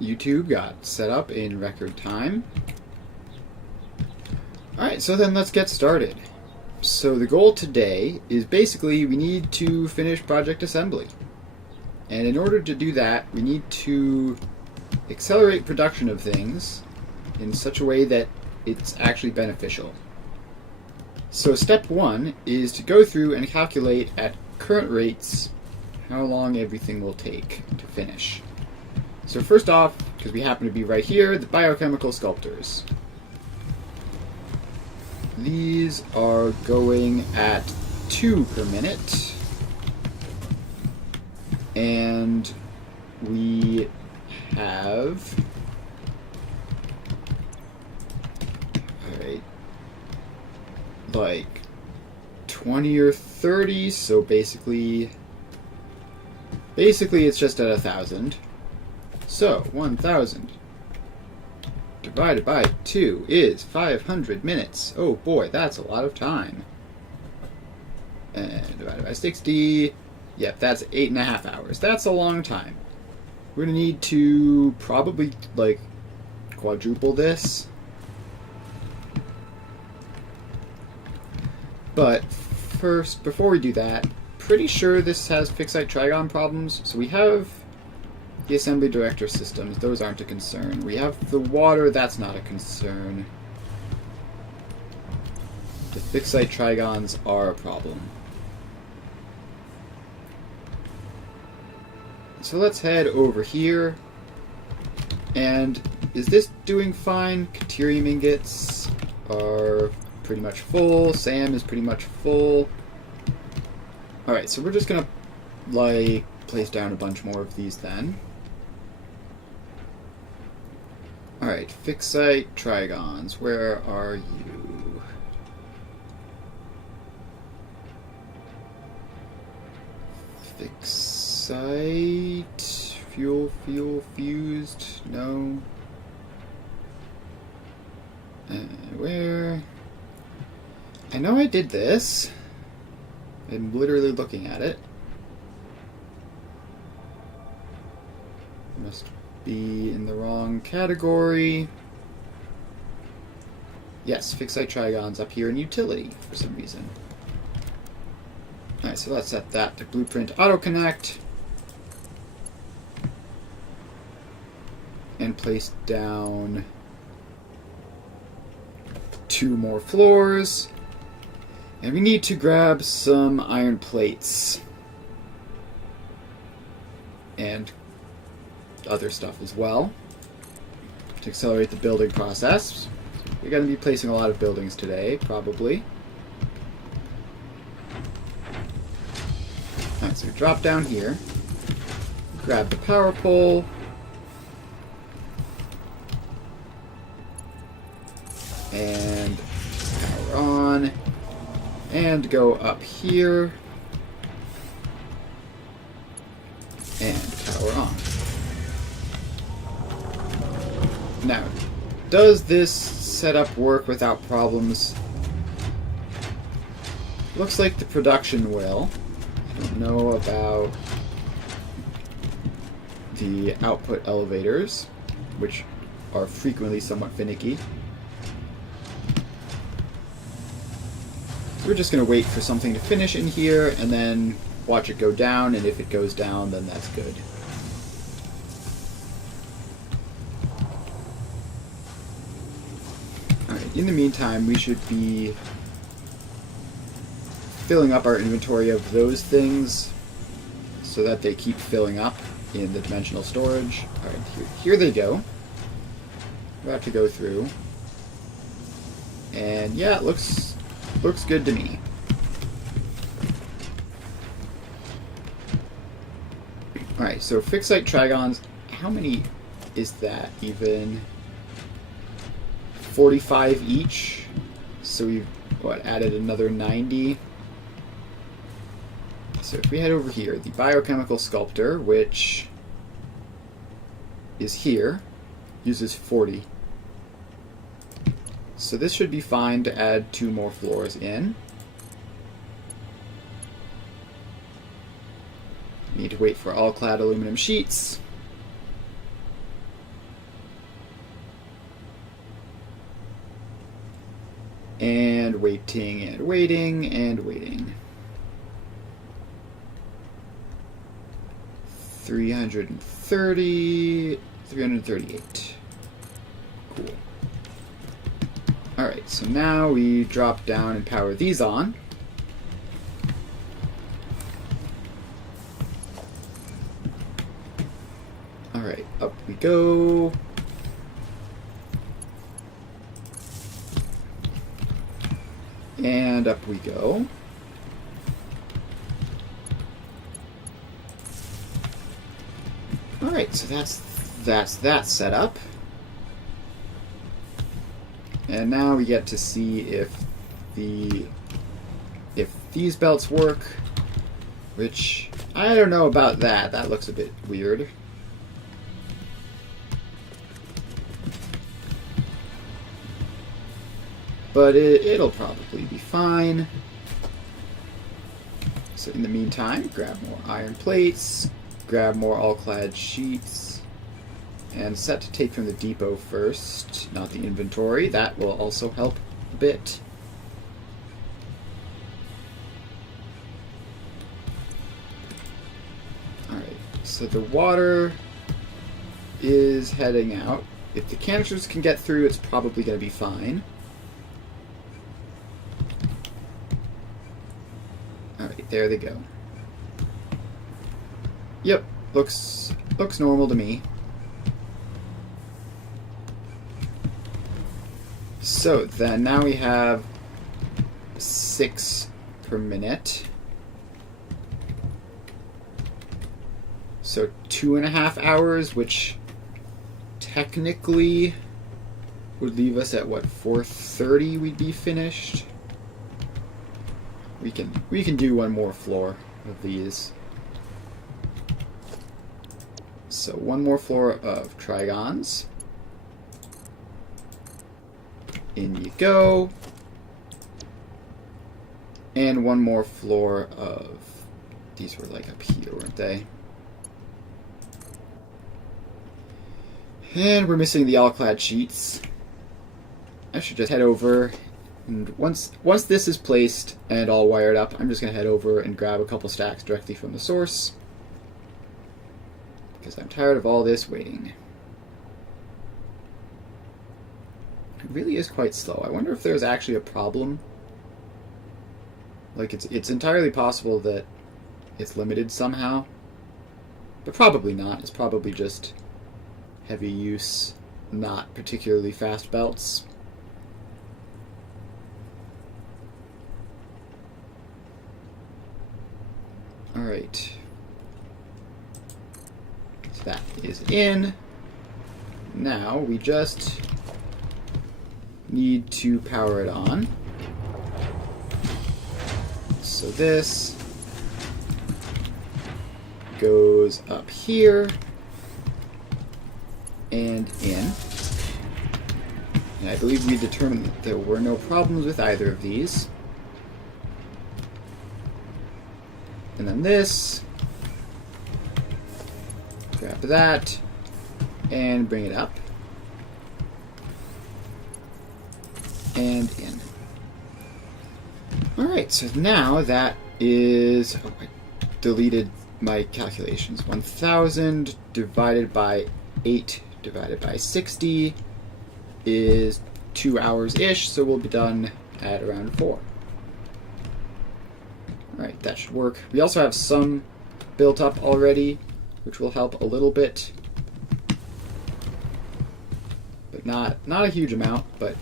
YouTube got set up in record time. Alright, so then let's get started. So the goal today is basically we need to finish project assembly. And in order to do that, we need to accelerate production of things in such a way that it's actually beneficial. So step one is to go through and calculate at current rates how long everything will take to finish. So first off, because we happen to be right here, the biochemical sculptors. These are going at 2 per minute. And we have... Alright. Like 20 or 30, so basically it's just at 1,000. So 1,000 divided by 2 is 500 minutes. Oh boy, that's a lot of time. And divided by 60, yep, that's 8.5 hours. That's a long time. We're gonna need to probably like quadruple this. But first, before we do that, pretty sure this has fixed-site trigon problems. So we have the assembly director systems, those aren't a concern. We have the water, that's not a concern. The fixed-site trigons are a problem. So let's head over here. And is this doing fine? Caterium ingots are pretty much full. Sam is pretty much full. Alright, so we're just gonna, like, place down a bunch more of these then. Alright, fixed-site trigons, where are you? Fixed-site... fuel, fused, no. Where? I know I did this. I'm literally looking at it. Must be in the wrong category. Yes, fixed-site trigons up here in utility for some reason. Alright, so let's set that to blueprint auto-connect. And place down 2 more floors. And we need to grab some iron plates. And other stuff as well. To accelerate the building process. We're going to be placing a lot of buildings today, probably. Alright, so we drop down here. Grab the power pole. And power on. And go up here. And power on. Now, does this setup work without problems? Looks like the production will. I don't know about the output elevators, which are frequently somewhat finicky. We're just going to wait for something to finish in here and then watch it go down, and if it goes down, then that's good. Alright, in the meantime, we should be filling up our inventory of those things so that they keep filling up in the dimensional storage. Alright, here they go. We're about to go through. And yeah, it looks good to me. Alright, so fixed-site trigons, how many is that even? 45 each? So we've, added another 90? So if we head over here, the biochemical sculptor, which is here, uses 40. So this should be fine to add 2 more floors in. Need to wait for all clad aluminum sheets. And waiting and waiting and waiting. 330, 338. Cool. Alright, so now we drop down and power these on. Alright, up we go. And up we go. Alright, so that's that set up. And now we get to see if these belts work, which I don't know about that. That looks a bit weird. But it'll probably be fine. So in the meantime, grab more iron plates, grab more all-clad sheets, and set to take from the depot first, not the inventory. That will also help a bit. Alright, so the water is heading out. If the canisters can get through, it's probably going to be fine. Alright, there they go. Yep, looks normal to me. So then now we have 6 per minute. So 2.5 hours, which technically would leave us at what, 4:30 we'd be finished. We can do one more floor of these. So one more floor of trigons. In you go. And one more floor of... These were like up here, weren't they? And we're missing the all-clad sheets. I should just head over, and once this is placed and all wired up, I'm just going to head over and grab a couple stacks directly from the source. Because I'm tired of all this waiting. It really is quite slow. I wonder if there's actually a problem. Like, it's entirely possible that it's limited somehow. But probably not. It's probably just heavy use, not particularly fast belts. Alright. So that is in. Now we just need to power it on. So this goes up here and in. And I believe we determined that there were no problems with either of these. And then this, grab that, and bring it up. And in. Alright, so now that is... Oh, I deleted my calculations. 1,000 divided by 8 divided by 60 is 2 hours-ish, so we'll be done at around 4. Alright, that should work. We also have some built up already, which will help a little bit. But not a huge amount, but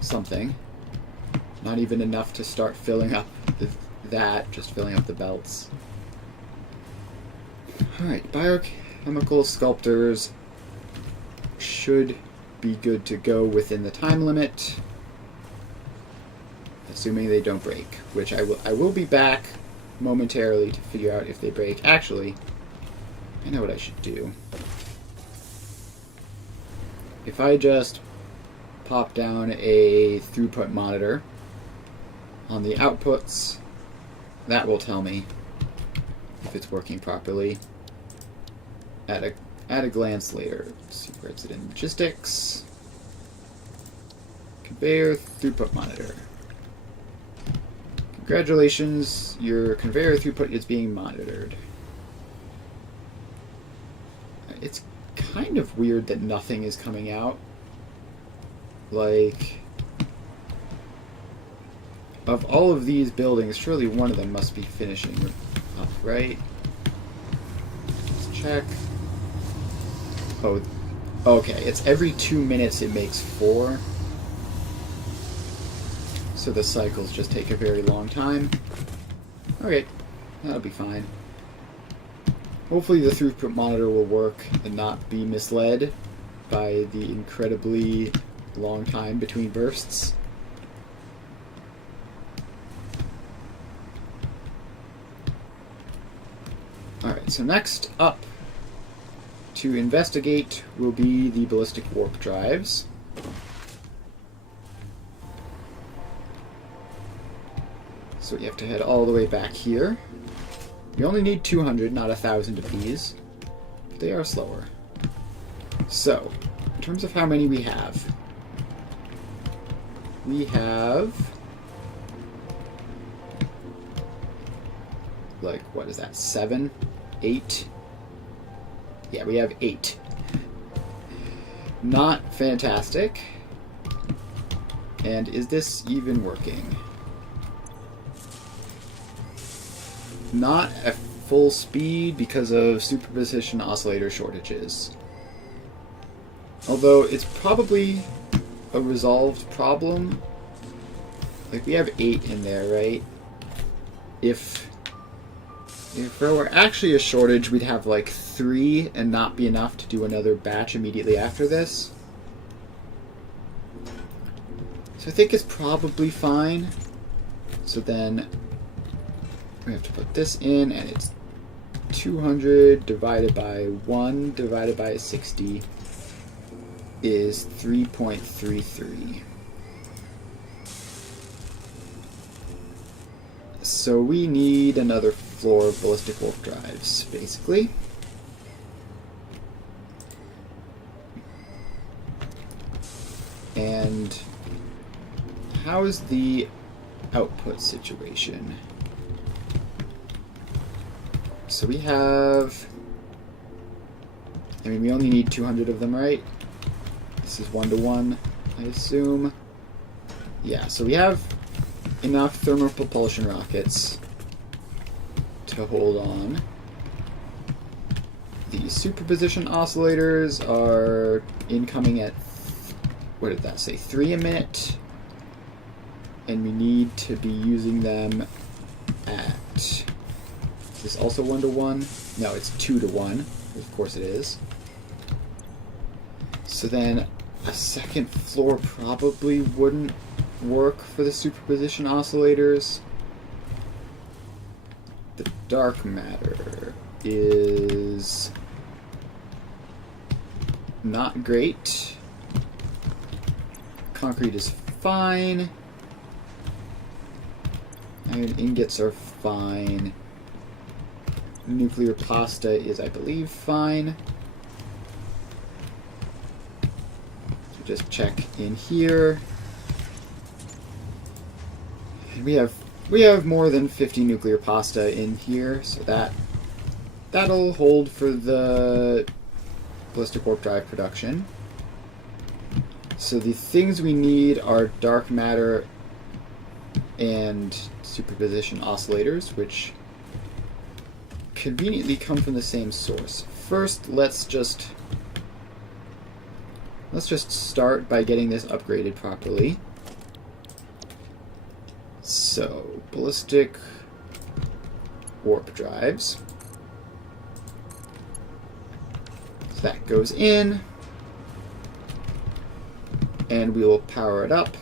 something. Not even enough to start filling up that, just filling up the belts. Alright, biochemical sculptors should be good to go within the time limit. Assuming they don't break, which I will be back momentarily to figure out if they break. Actually, I know what I should do. If I just pop down a throughput monitor on the outputs, that will tell me if it's working properly at a glance later. Let's see, where is it in logistics? Conveyor throughput monitor. Congratulations, your conveyor throughput is being monitored. It's kind of weird that nothing is coming out. Like, of all of these buildings, surely one of them must be finishing up, right? Let's check. Oh, okay, it's every 2 minutes it makes 4. So the cycles just take a very long time. Okay, that'll be fine. Hopefully the throughput monitor will work and not be misled by the incredibly long time between bursts. Alright, so next up to investigate will be the ballistic warp drives. So we have to head all the way back here. We only need 200, not 1,000 of these. But they are slower. So, in terms of how many we have, like, what is that, 7? 8? Yeah, we have 8. Not fantastic. And is this even working? Not at full speed because of superposition oscillator shortages. Although it's probably a resolved problem. Like, we have 8 in there, right? If there were actually a shortage, we'd have like 3 and not be enough to do another batch immediately after this. So I think it's probably fine. So then we have to put this in, and it's 200 divided by 1 divided by 60 is 3.33. So we need another floor of ballistic warp drives, basically. And how's the output situation? So we have, I mean, we only need 200 of them, right? This is 1-to-1, I assume. Yeah, so we have enough thermal propulsion rockets to hold on. The superposition oscillators are incoming at, what did that say, 3 a minute? And we need to be using them at, is this also 1-to-1? No, it's 2-to-1. Of course it is. So then a second floor probably wouldn't work for the superposition oscillators. The dark matter is not great. Concrete is fine. Iron ingots are fine. Nuclear pasta is, I believe, fine. So just check in here. And we have more than 50 nuclear pasta in here, so that'll hold for the ballistic warp drive production. So the things we need are dark matter and superposition oscillators, which conveniently come from the same source. First, let's just start by getting this upgraded properly. So, ballistic warp drives. So that goes in, and we will power it up.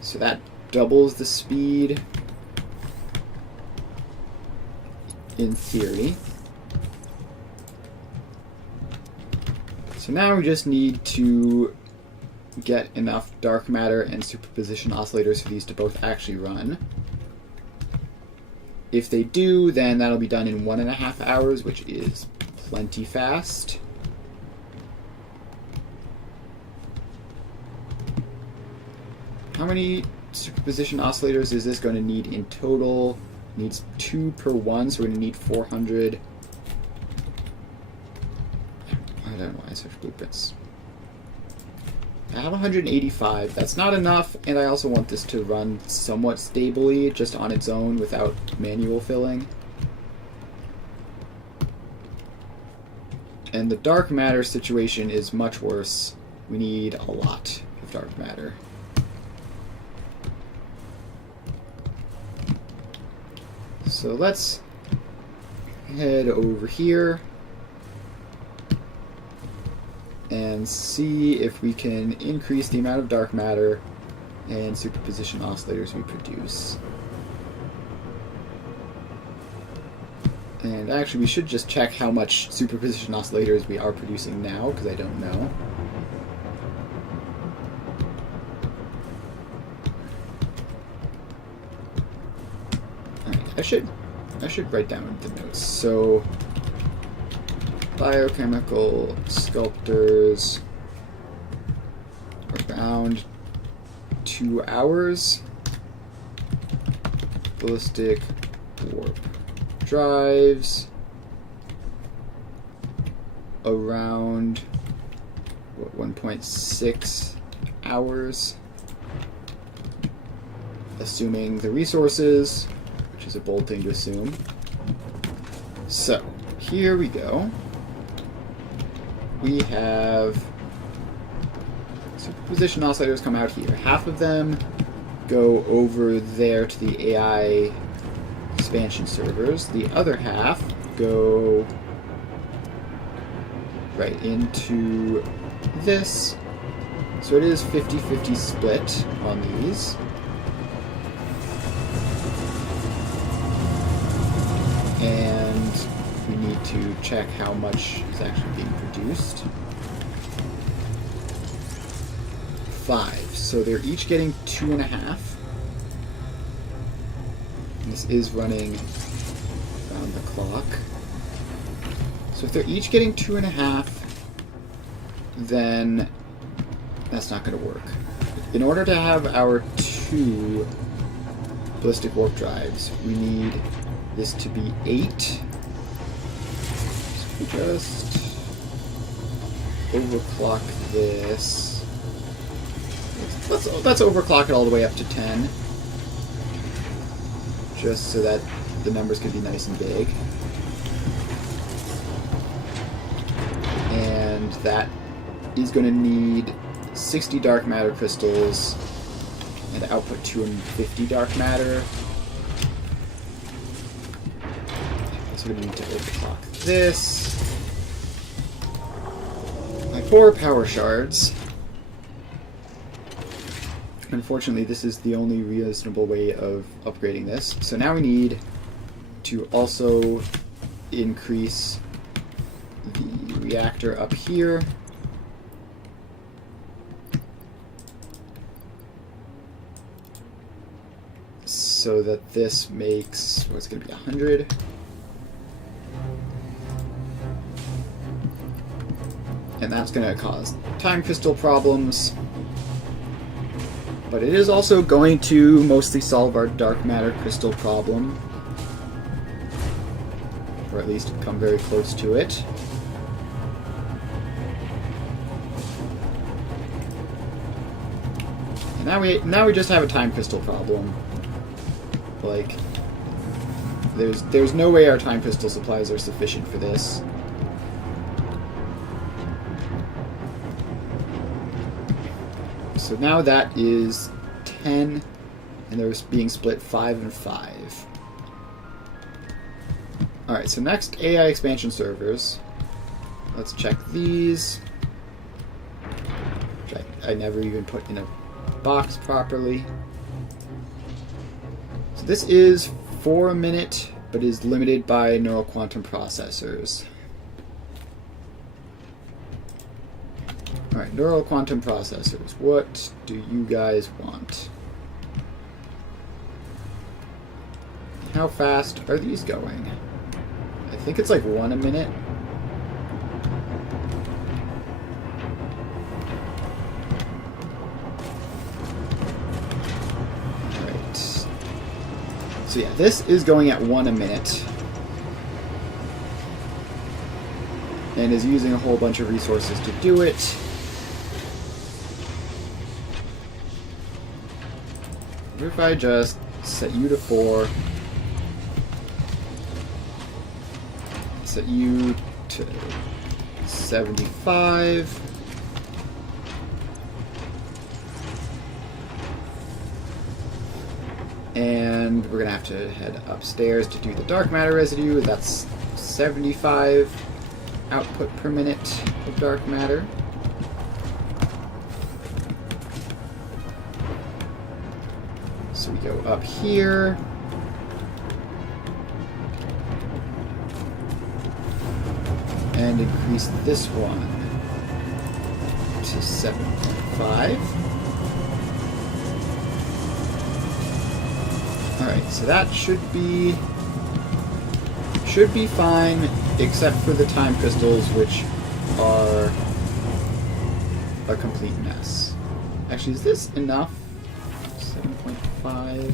So that doubles the speed in theory. So now we just need to get enough dark matter and superposition oscillators for these to both actually run. If they do, then that'll be done in 1.5 hours, which is plenty fast. How many superposition oscillators is this going to need in total? Needs 2 per one, so we're going to need 400. I don't know why I search blueprints. I have 185. That's not enough, and I also want this to run somewhat stably, just on its own, without manual filling. And the dark matter situation is much worse. We need a lot of dark matter. So let's head over here and see if we can increase the amount of dark matter and superposition oscillators we produce. And actually, we should just check how much superposition oscillators we are producing now, because I don't know. Alright, I should write down the notes. So, biochemical sculptors, around 2 hours. Ballistic warp drives, around 1.6 hours, assuming the resources, which is a bold thing to assume. So, here we go. We have superposition oscillators come out here. Half of them go over there to the AI expansion servers. The other half go right into this. So it is 50-50 split on these. And we need to check how much is actually being produced. 5. So they're each getting 2.5. This is running around the clock. So if they're each getting 2.5, then that's not going to work. In order to have our 2 ballistic warp drives, we need this to be 8. So we just overclock this. Let's overclock it all the way up to 10. Just so that the numbers can be nice and big. And that is going to need 60 dark matter crystals and output 250 dark matter. So we need to overclock this. My 4 power shards. Unfortunately, this is the only reasonable way of upgrading this. So now we need to also increase the reactor up here. So that this makes, what's going to be 100. And that's going to cause time crystal problems. But it is also going to mostly solve our dark matter crystal problem. Or at least come very close to it. And now we just have a time crystal problem. Like, there's no way our time crystal supplies are sufficient for this. So now that is 10, and they're being split 5 and 5. Alright, so next, AI expansion servers. Let's check these. Which I never even put in a box properly. So this is 4 a minute, but is limited by neural quantum processors. Alright, neural quantum processors. What do you guys want? How fast are these going? I think it's like 1 a minute. So yeah, this is going at 1 a minute. And is using a whole bunch of resources to do it. What if I just set you to 4? Set you to 75. And we're going to have to head upstairs to do the dark matter residue. That's 75 output per minute of dark matter. So we go up here. And increase this one to 7.5. Alright, so that should be fine, except for the time crystals, which are a complete mess. Actually, is this enough? 7.5.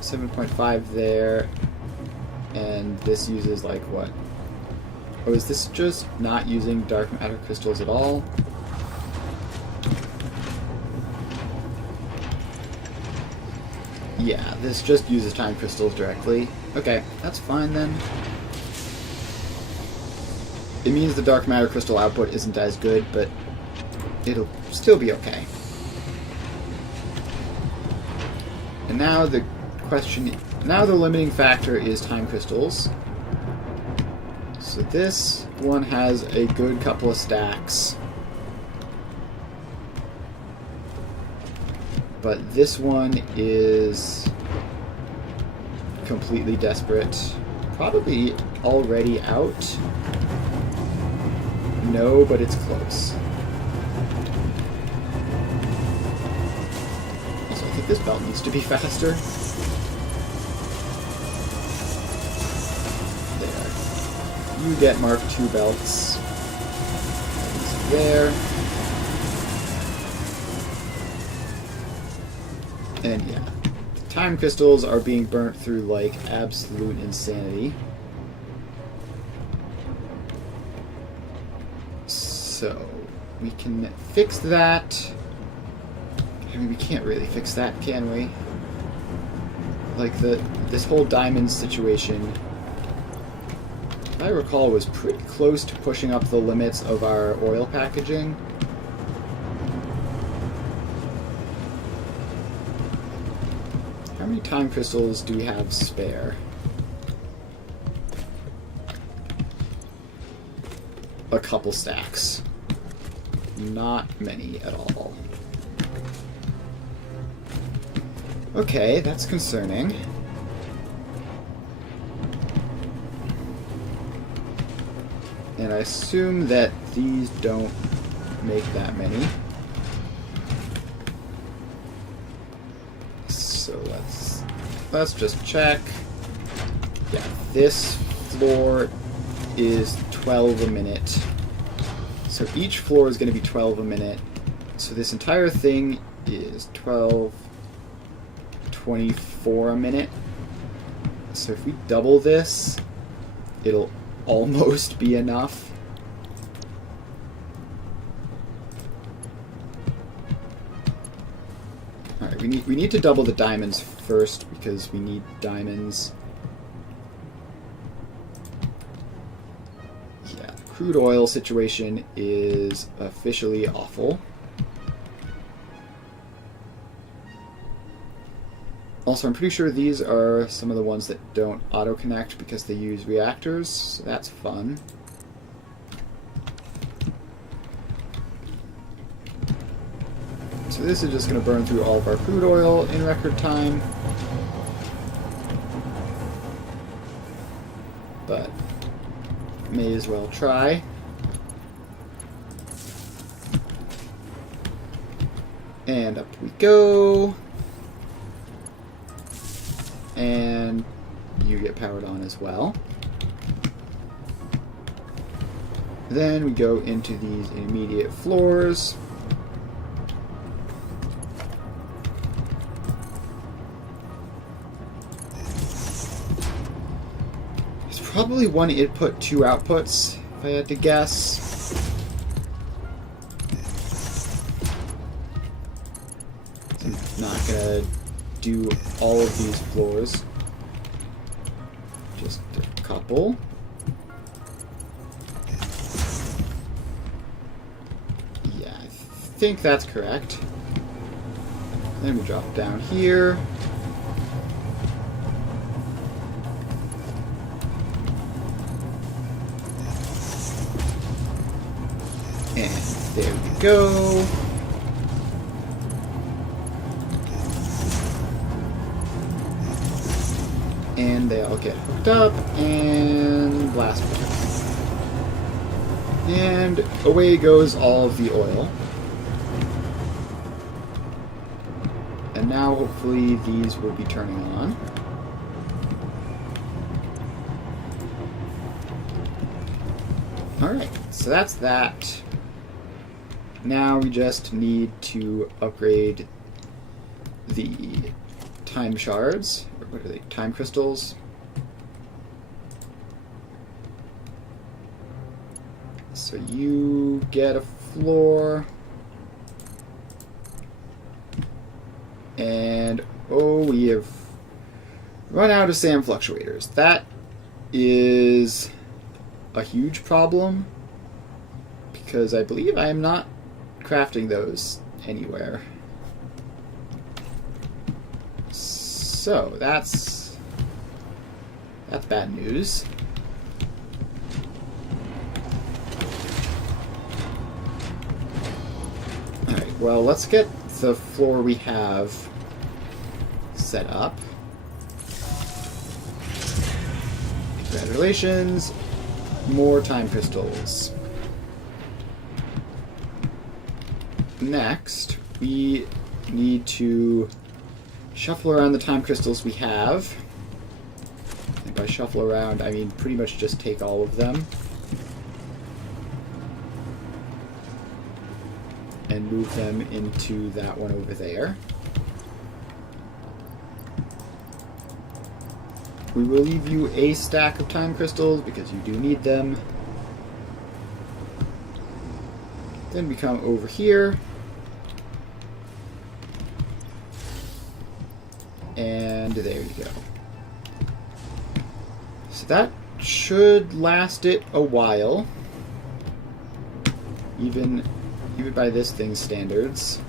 7.5 there. And this uses, like, what? Oh, is this just not using dark matter crystals at all? Yeah, this just uses time crystals directly. Okay, that's fine then. It means the dark matter crystal output isn't as good, but it'll still be okay. And now the question... Now the limiting factor is time crystals. So this one has a good couple of stacks. But this one is completely desperate. Probably already out. No, but it's close. Also, I think this belt needs to be faster. There. You get Mark II belts. There. And yeah, time crystals are being burnt through like absolute insanity. So we can fix that. I mean, we can't really fix that, can we? Like this whole diamond situation, if I recall, was pretty close to pushing up the limits of our oil packaging. How many time crystals do we have spare? A couple stacks. Not many at all. Okay, that's concerning. And I assume that these don't make that many. So let's just check. Yeah, this floor is 12 a minute. So each floor is going to be 12 a minute. So this entire thing is 12, 24 a minute. So if we double this, it'll almost be enough. Alright, we need to double the diamonds first because we need diamonds. Yeah, the crude oil situation is officially awful. Also, I'm pretty sure these are some of the ones that don't auto-connect because they use reactors, so that's fun. So this is just going to burn through all of our crude oil in record time. But may as well try. And up we go. And you get powered on as well. Then we go into these intermediate floors. Probably one input, two outputs, if I had to guess. I'm not gonna do all of these floors. Just a couple. Yeah, I think that's correct. Then we drop down here. And there we go. And they all get hooked up, and blast off. And away goes all of the oil. And now hopefully these will be turning on. Alright, so that's that. Now we just need to upgrade the time shards. Or what are they? Time crystals. So you get a floor. And oh, we have run out of SAM fluctuators. That is a huge problem because I believe I am not crafting those anywhere. So that's bad news. Alright, well, let's get the floor we have set up. Congratulations. More time crystals. Next, we need to shuffle around the time crystals we have. And by shuffle around, I mean pretty much just take all of them. And move them into that one over there. We will leave you a stack of time crystals because you do need them. Then we come over here. And there you go. So that should last it a while. Even by this thing's standards.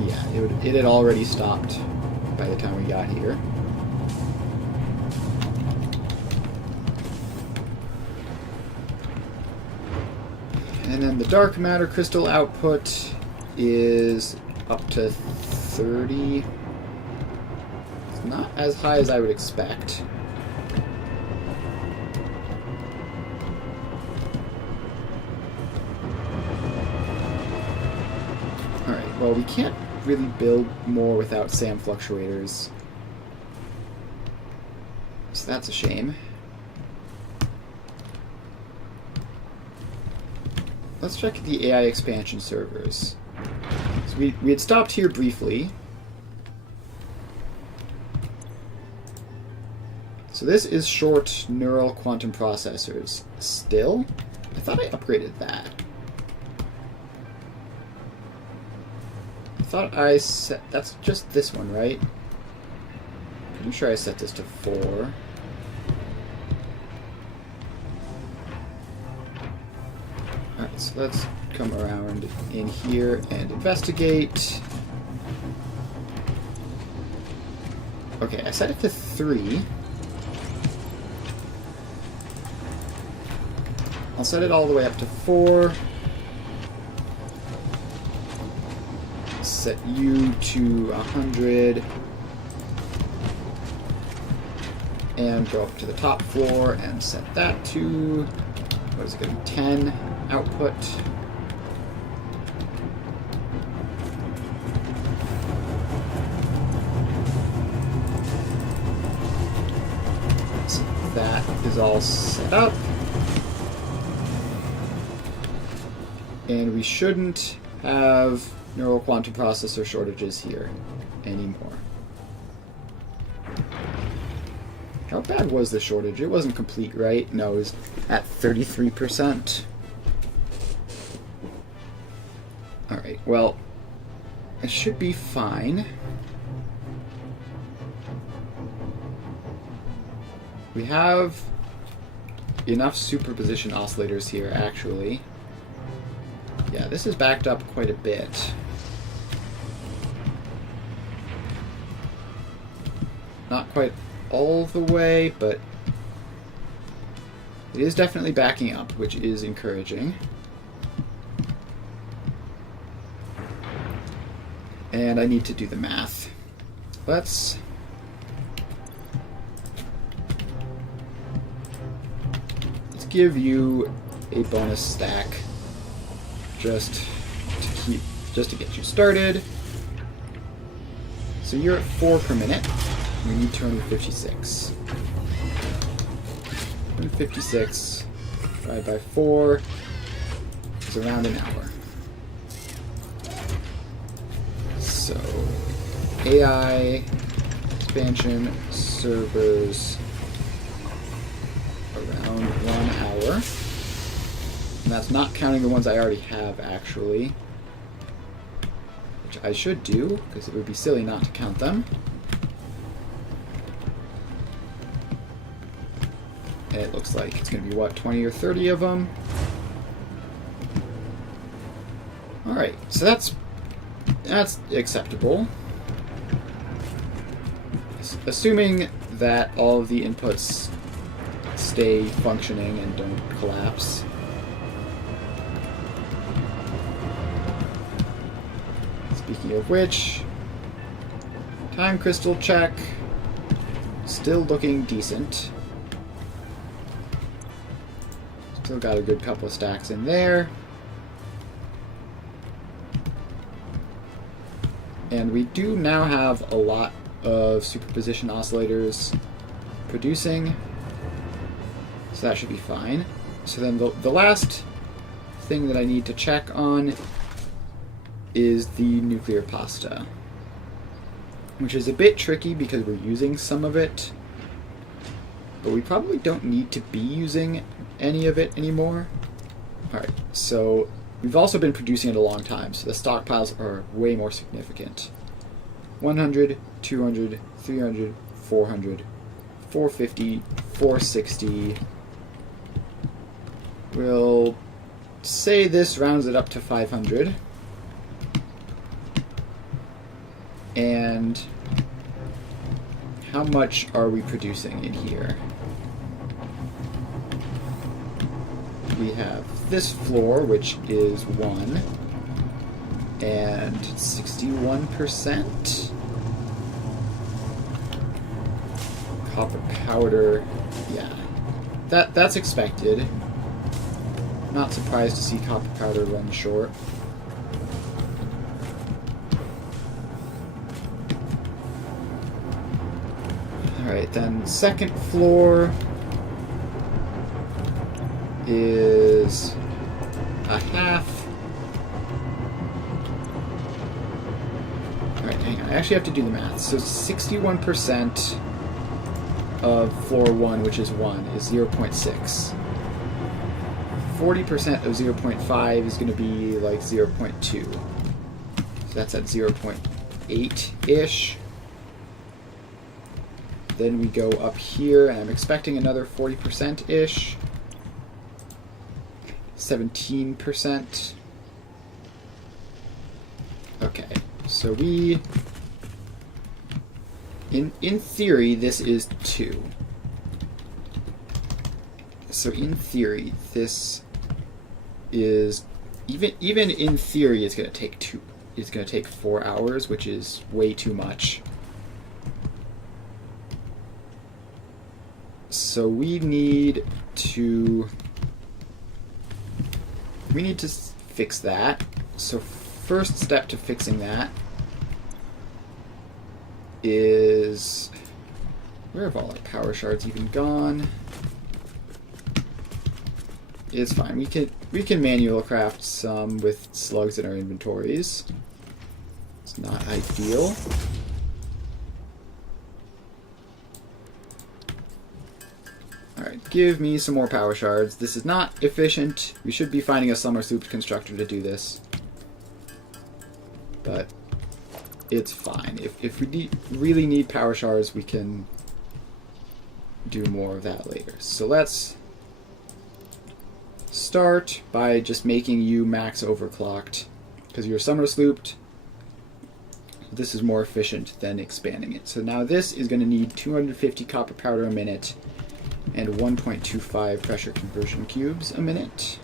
Yeah, it had already stopped by the time we got here. And then the dark matter crystal output is up to 30. It's not as high as I would expect. Alright, well, we can't really build more without SAM fluctuators. So that's a shame. Let's check the AI expansion servers. So we had stopped here briefly. So this is short neural quantum processors. Still? I thought I upgraded that. I thought I set... That's just this one, right? I'm sure I set this to 4. Alright, so let's come around in here and investigate. Okay, I set it to 3. I'll set it all the way up to 4. Set you to 100. And go up to the top floor and set that to, what is it going to be, 10 output. So that is all set up. And we shouldn't have neural quantum processor shortages here anymore. How bad was the shortage? It wasn't complete, right? No, it was at 33%. Alright, well, it should be fine. We have enough superposition oscillators here, actually. Yeah, this is backed up quite a bit. Not quite all the way, but it is definitely backing up, which is encouraging. And I need to do the math. Let's give you a bonus stack just to get you started. So you're at 4 per minute. We need 256. 256 divided by 4 is around an hour. So AI expansion servers around 1 hour. And that's not counting the ones I already have, actually. Which I should do, because it would be silly not to count them. And it looks like it's going to be, what, 20 or 30 of them? Alright, so that's acceptable. Assuming that all of the inputs stay functioning and don't collapse. Speaking of which, time crystal check. Still looking decent. Still got a good couple of stacks in there. And we do now have a lot of superposition oscillators producing. So that should be fine. So then the last thing that I need to check on is the nuclear pasta, which is a bit tricky because we're using some of it, but we probably don't need to be using any of it anymore. Alright, so we've also been producing it a long time, so the stockpiles are way more significant. 100, 200, 300, 400, 450, 460. We'll say this rounds it up to 500. And how much are we producing in here? We have this floor, which is 1, and 61%. Copper powder, yeah. That's expected. Not surprised to see copper powder run short. Alright, then second floor is a half. Alright, hang on. I actually have to do the math. So 61% of floor 1, which is 1, is 0.6. 40% of 0.5 is going to be like 0.2. So that's at 0.8-ish. Then we go up here, and I'm expecting another 40%-ish. 17%. Okay, so we... In theory, this is 2. So in theory, this is... Even in theory, it's going to take 2. It's going to take 4 hours, which is way too much. So we need to fix that. So first step to fixing that is, where have all our power shards even gone? It's fine. We can manual craft some with slugs in our inventories. It's not ideal. Alright, give me some more power shards. This is not efficient. We should be finding a summer soup constructor to do this. But it's fine. If we really need power shards, we can do more of that later. So let's start by just making you max overclocked, because you're summer slooped. This is more efficient than expanding it. So now this is going to need 250 copper powder a minute and 1.25 pressure conversion cubes a minute.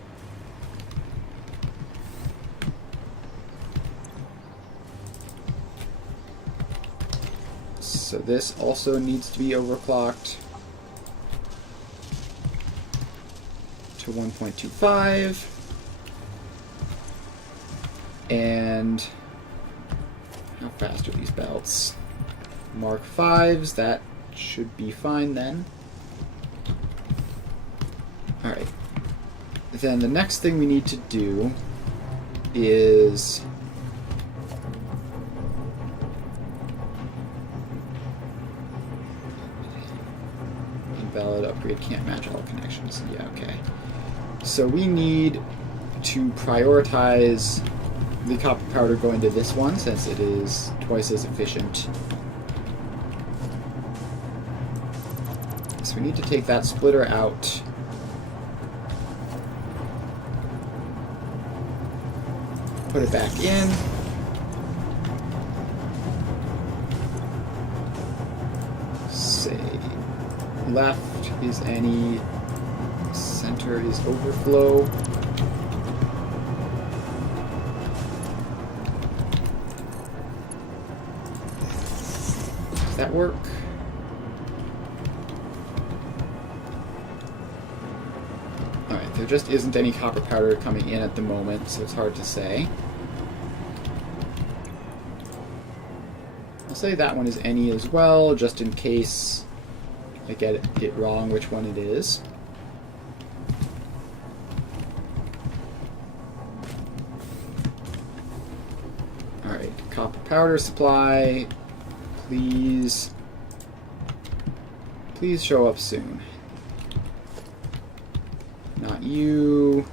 So this also needs to be overclocked to 1.25. And how fast are these belts? Mark 5s, that should be fine then. Alright. Then the next thing we need to do is invalid upgrade can't match all connections. Yeah, okay. So we need to prioritize the copper powder going to this one, since it is twice as efficient. So we need to take that splitter out. Put it back in. Say left is any, center is overflow. Does that work? Alright, there just isn't any copper powder coming in at the moment, so it's hard to say. I'll say that one is any as well, just in case I get it wrong which one it is. Alright, copper powder supply. Please show up soon. Not you.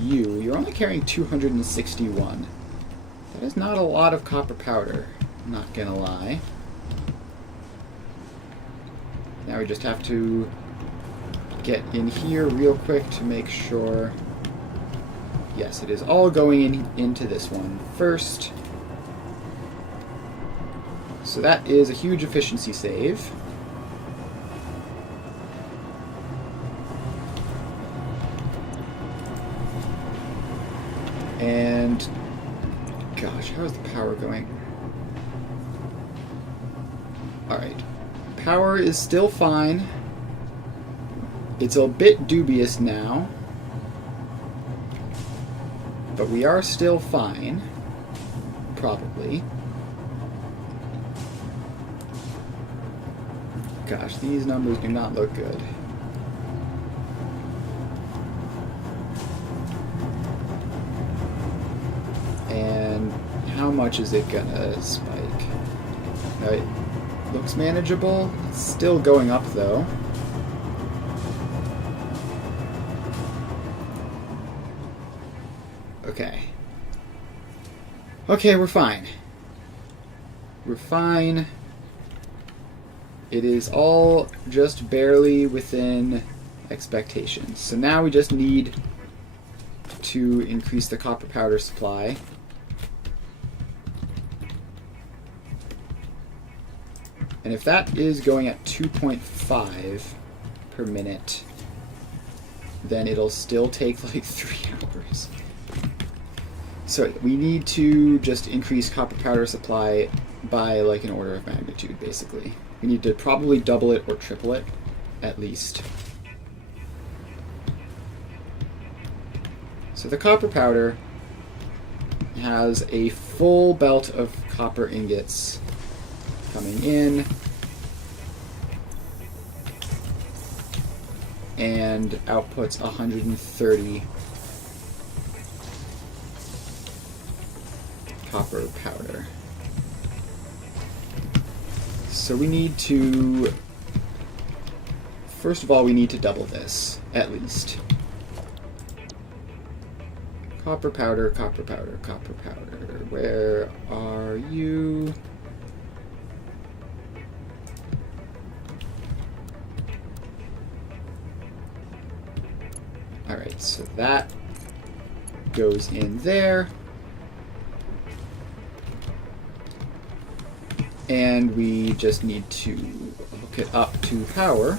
You're only carrying 261. That is not a lot of copper powder, I'm not gonna lie. Now we just have to get in here real quick to make sure. Yes, it is all going into this one first. So that is a huge efficiency save. And gosh, how is the power going? Alright. Power is still fine. It's a bit dubious now. But we are still fine. Probably. Gosh, these numbers do not look good. And how much is it gonna spike? It looks manageable. It's still going up though. Okay. Okay, we're fine. We're fine. It is all just barely within expectations. So now we just need to increase the copper powder supply. And if that is going at 2.5 per minute, then it'll still take like 3 hours. So we need to just increase copper powder supply by like an order of magnitude, basically. We need to probably double it or triple it, at least. So the copper powder has a full belt of copper ingots coming in, and outputs 130 copper powder. So we need to... First of all, we need to double this, at least. Copper powder, copper powder, copper powder. Where are you? Alright, so that goes in there. And we just need to hook it up to power.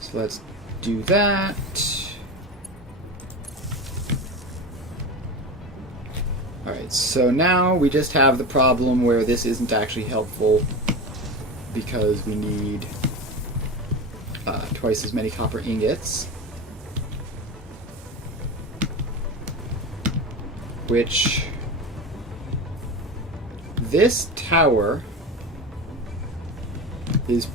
So let's do that. Alright, so now we just have the problem where this isn't actually helpful because we need twice as many copper ingots. Which... This tower is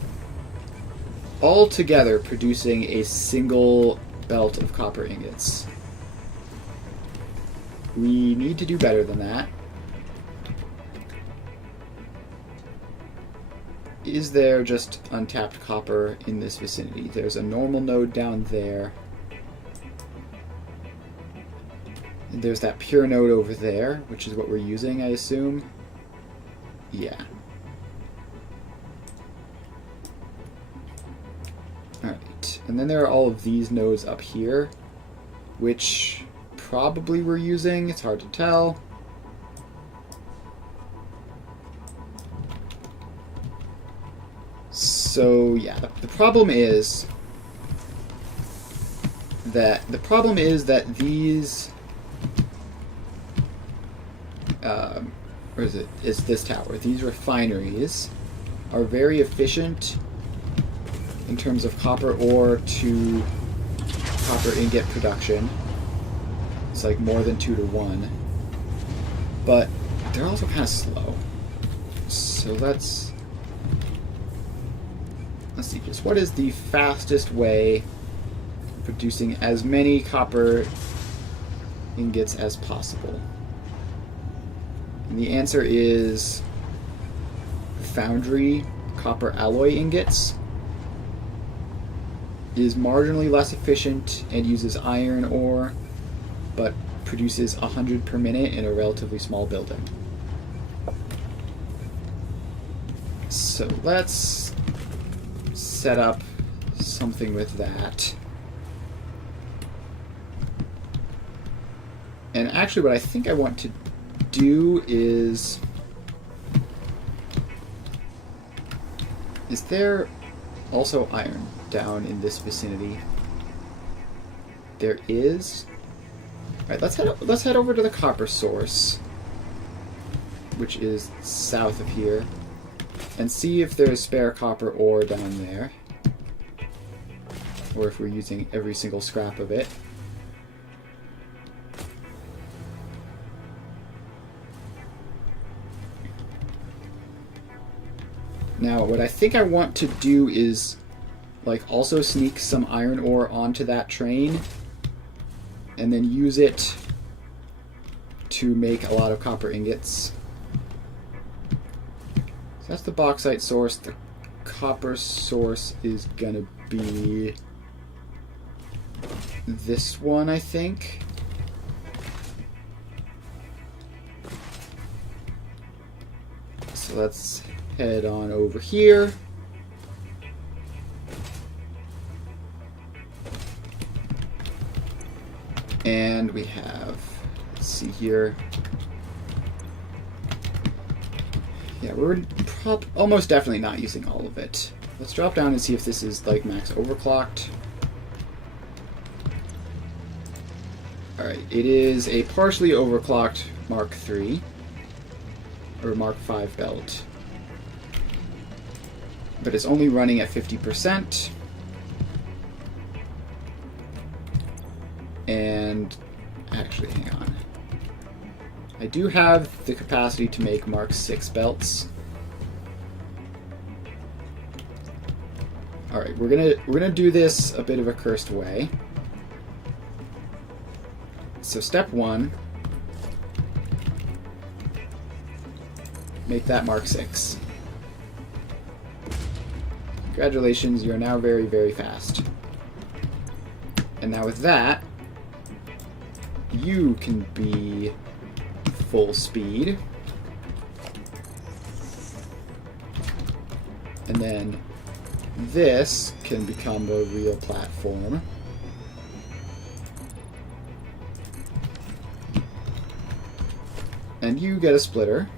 altogether producing a single belt of copper ingots. We need to do better than that. Is there just untapped copper in this vicinity? There's a normal node down there. And there's that pure node over there, which is what we're using, I assume. Yeah. Alright. And then there are all of these nodes up here, which probably we're using. It's hard to tell. So, yeah. The problem is that these... or is it? It's this tower. These refineries are very efficient in terms of copper ore to copper ingot production. It's like more than 2 to 1. But they're also kind of slow. So let's see, just what is the fastest way of producing as many copper ingots as possible? And the answer is foundry copper alloy ingots. It is marginally less efficient and uses iron ore, but produces 100 per minute in a relatively small building. So let's set up something with that. And actually what I think I want to do is there also iron down in this vicinity? There is. Alright, let's head over to the copper source, which is south of here, and see if there's spare copper ore down there, or if we're using every single scrap of it. Now, what I think I want to do is, like, also sneak some iron ore onto that train, and then use it to make a lot of copper ingots. So that's the bauxite source. The copper source is gonna be this one, I think. So let's head on over here. And we have, let's see here. Yeah, we're almost definitely not using all of it. Let's drop down and see if this is like max overclocked. Alright, it is a partially overclocked Mark III, or Mark V belt. But it's only running at 50%. And actually, hang on. I do have the capacity to make Mark VI belts. Alright, we're gonna do this a bit of a cursed way. so step 1, make that mark 6. Congratulations, you are now very, very fast. And now with that, you can be full speed. And then this can become a real platform. And you get a splitter.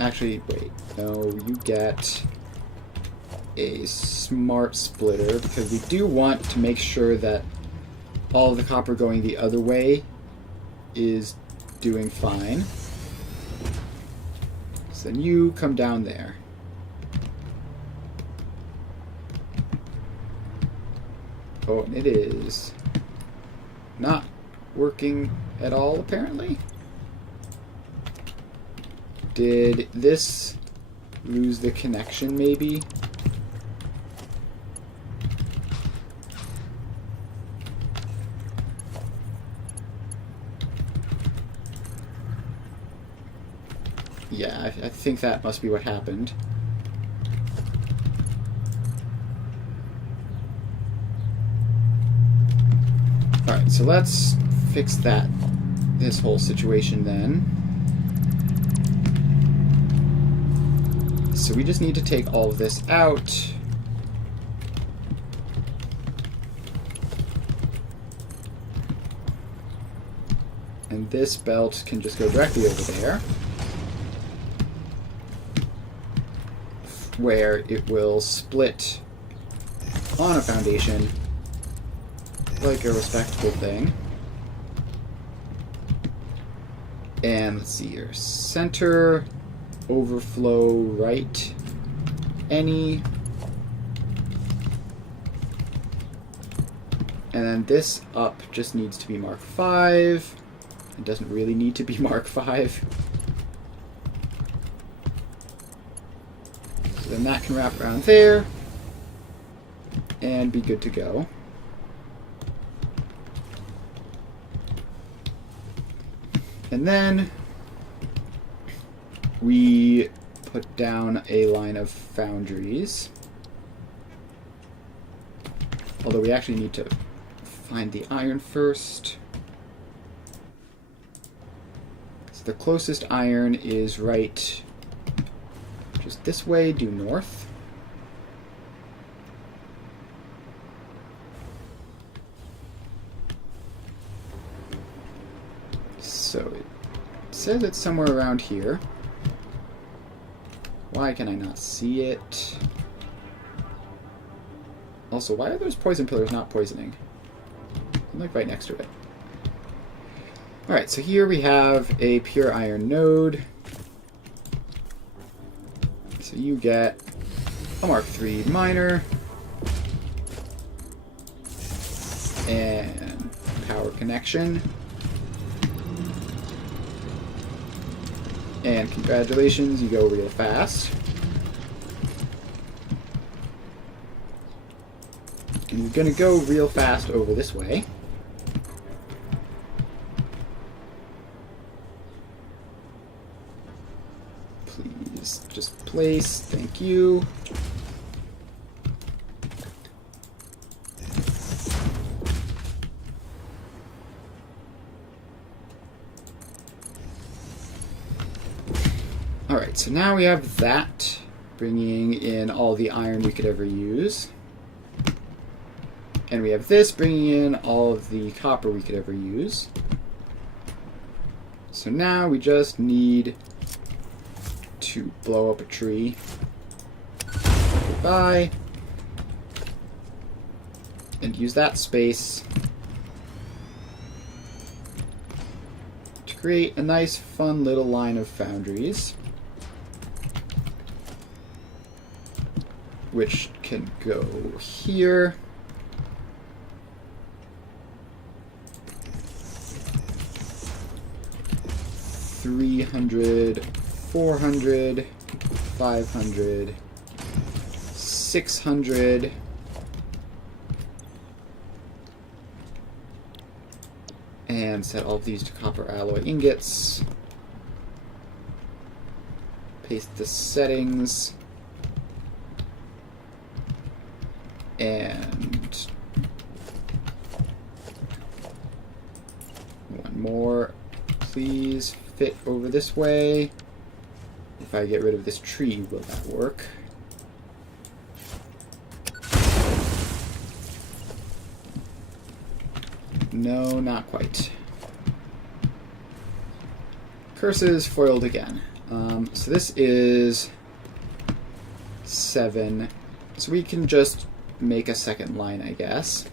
Actually, wait. No, you get a smart splitter, because we do want to make sure that all of the copper going the other way is doing fine. So then you come down there. Oh, and it is not working at all, apparently. Did this lose the connection, maybe? Yeah, I think that must be what happened. Alright, so let's fix this whole situation then. So we just need to take all of this out. And this belt can just go directly over there, where it will split on a foundation like a respectable thing. And let's see here. Center, overflow, right, any. And then this up just needs to be Mark 5. It doesn't really need to be Mark 5. So then that can wrap around there and be good to go. And then we put down a line of foundries. Although we actually need to find the iron first. So the closest iron is right just this way, due north. So it says it's somewhere around here. Why can I not see it? Also, why are those poison pillars not poisoning? I'm like right next to it. Alright, so here we have a pure iron node. So you get a Mark III miner. And power connection. And congratulations, you go real fast. And you're gonna go real fast over this way. Please, just place, thank you. Alright, so now we have that, bringing in all the iron we could ever use. And we have this, bringing in all of the copper we could ever use. So now we just need to blow up a tree. Goodbye. And use that space to create a nice, fun little line of foundries, which can go here. $300, $400, $500, 600. And set all of these to copper alloy ingots. Paste the settings. And one more, please fit over this way. If I get rid of this tree, will that work? No, not quite. Curses foiled again. So this is 7. So we can just make a second line, I guess.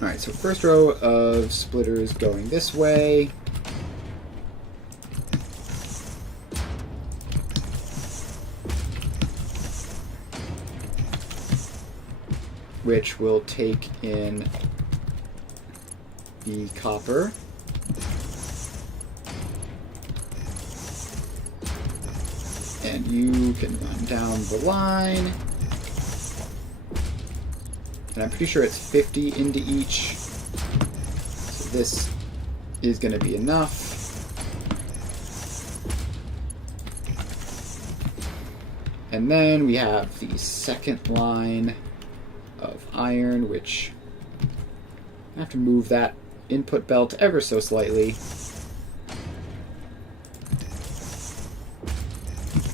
Alright, so first row of splitters going this way. Which will take in the copper. And you can run down the line. And I'm pretty sure it's 50 into each. So this is going to be enough. And then we have the second line of iron, which I have to move that input belt ever so slightly.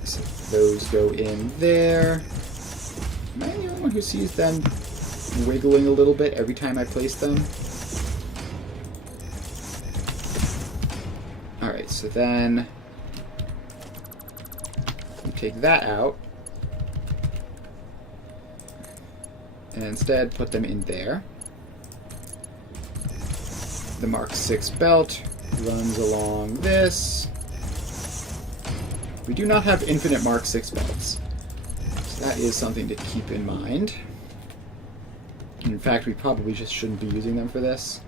So those go in there. Am I the only one who sees them wiggling a little bit every time I place them? Alright, so then we take that out and instead put them in there. The Mark 6 belt runs along this. We do not have infinite Mark 6 belts, so that is something to keep in mind. In fact, we probably just shouldn't be using them for this.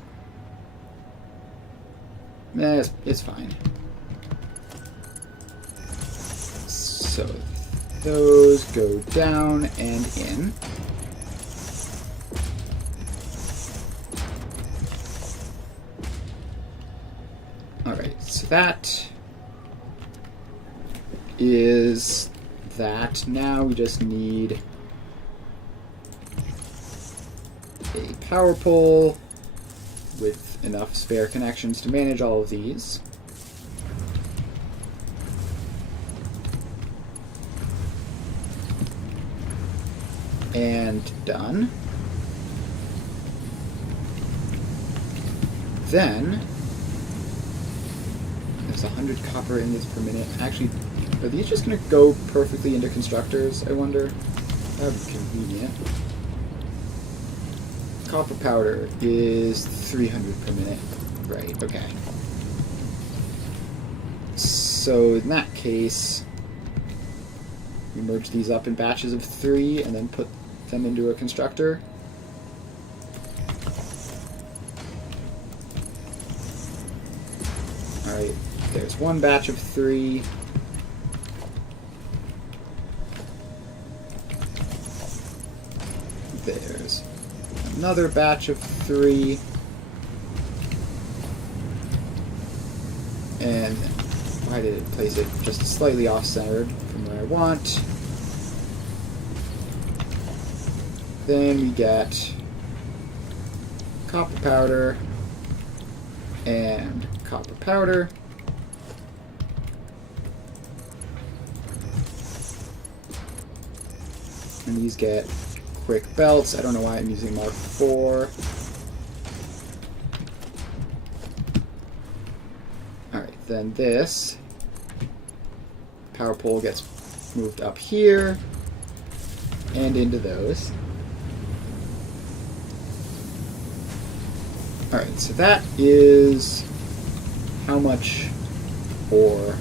It's fine. So those go down and in. Alright, so that is that. Now we just need a power pole with enough spare connections to manage all of these. And done. Then there's 100 copper ingots per minute. Actually, are these just going to go perfectly into constructors, I wonder? That would be convenient. Copper powder is 300 per minute. Right, okay. So in that case, we merge these up in batches of 3 and then put them into a constructor. Alright, there's one batch of 3. There's another batch of 3. And why did it place it just slightly off-centered from where I want? Then we get copper powder and copper powder. And these get quick belts. I don't know why I'm using Mark 4. Alright, then this power pole gets moved up here and into those. Alright, so that is how much ore.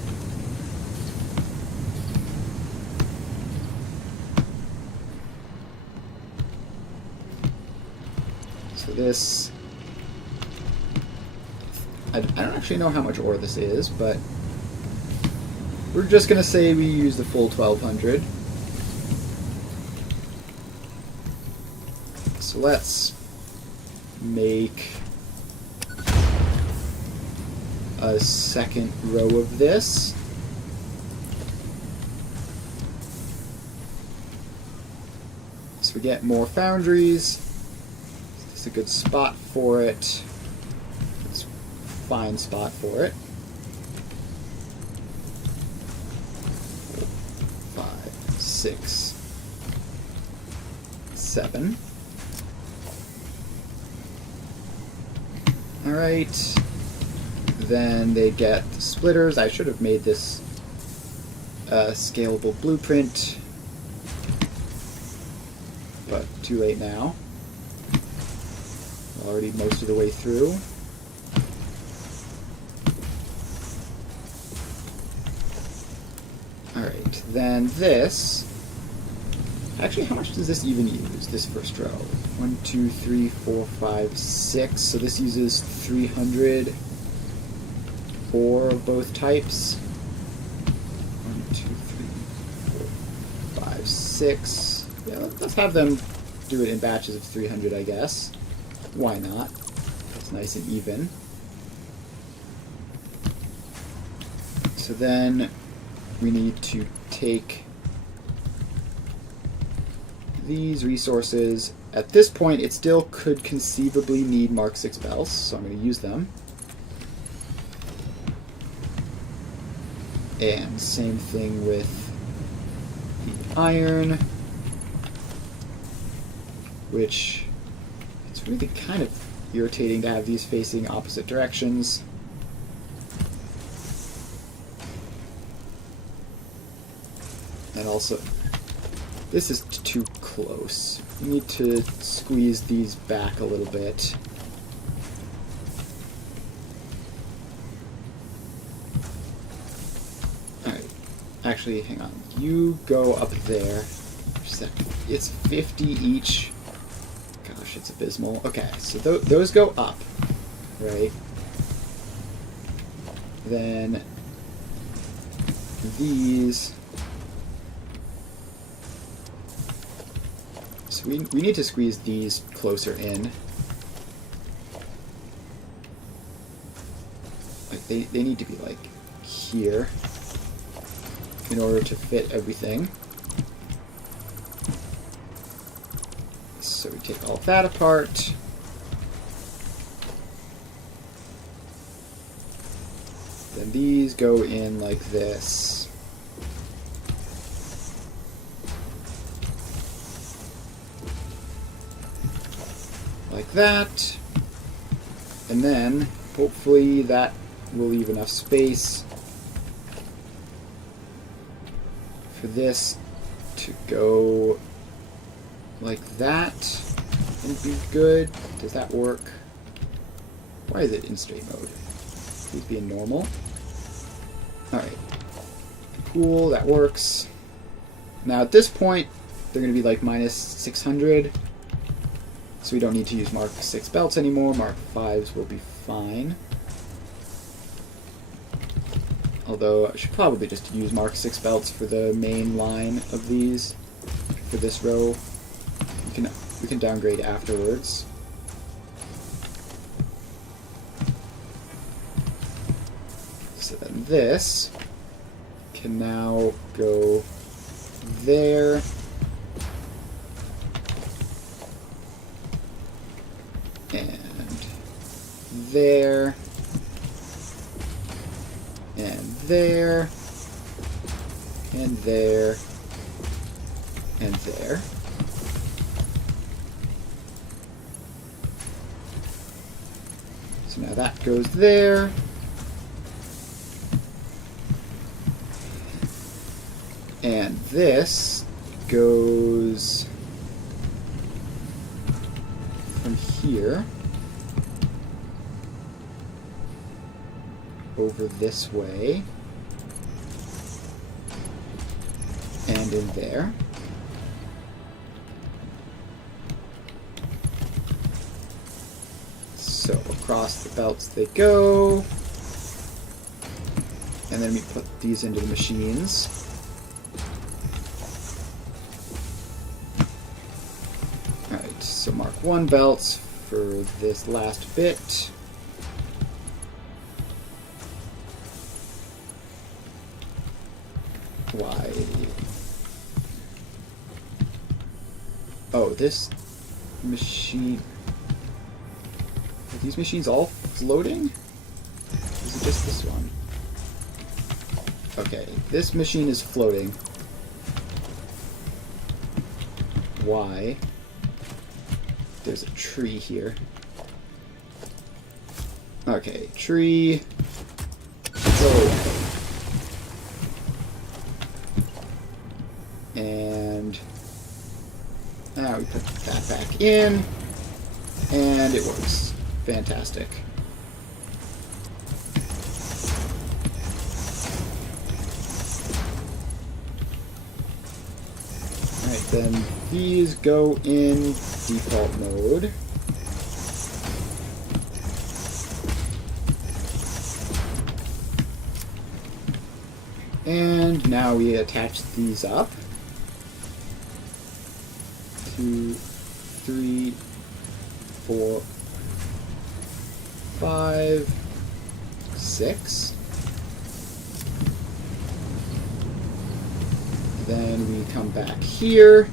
So this, I don't actually know how much ore this is, but we're just going to say we use the full 1200. So let's make a second row of this. So we get more foundries. It's a good spot for it. It's a fine spot for it. 4, 5, 6, 7. Alright. Then they get the splitters. I should have made this scalable blueprint, but too late now. Already most of the way through. Alright, then this... Actually, how much does this even use, this first row? 1, 2, 3, 4, 5, 6. So this uses 300 for both types. 1, 2, 3, 4, 5, 6. Yeah, let's have them do it in batches of 300, I guess. Why not? It's nice and even. So then we need to take these resources. At this point, it still could conceivably need Mark 6 bells, so I'm going to use them. And same thing with the iron, which it's really kind of irritating to have these facing opposite directions. And also, this is too close. You need to squeeze these back a little bit. Alright, actually, hang on. You go up there. It's 50 each. Gosh, it's abysmal. Okay, so those go up, right? Then these... So we need to squeeze these closer in. Like they need to be like here in order to fit everything. So we take all of that apart. Then these go in like this. Like that. And then hopefully that will leave enough space for this to go like that and be good. Does that work? Why is it in straight mode? Please be in normal. Alright. Cool, that works. Now at this point, they're going to be like minus 600. So we don't need to use Mark 6 belts anymore. Mark 5s will be fine. Although I should probably just use Mark 6 belts for the main line of these. For this row. We can downgrade afterwards. So then this can now go there. And there. And there. And there. And there. So now that goes there. And this goes from here over this way and in there. So across the belts they go. And then we put these into the machines. Alright, so mark 1 belts for this last bit. Why? Oh, this machine... Are these machines all floating? Is it just this one? Okay, this machine is floating. Why? There's a tree here. Okay, tree. Go away. And now we put that back in, and it works. Fantastic. Alright, then these go in default mode. And now we attach these up. 2, 3, 4, 5, 6. Then we come back here.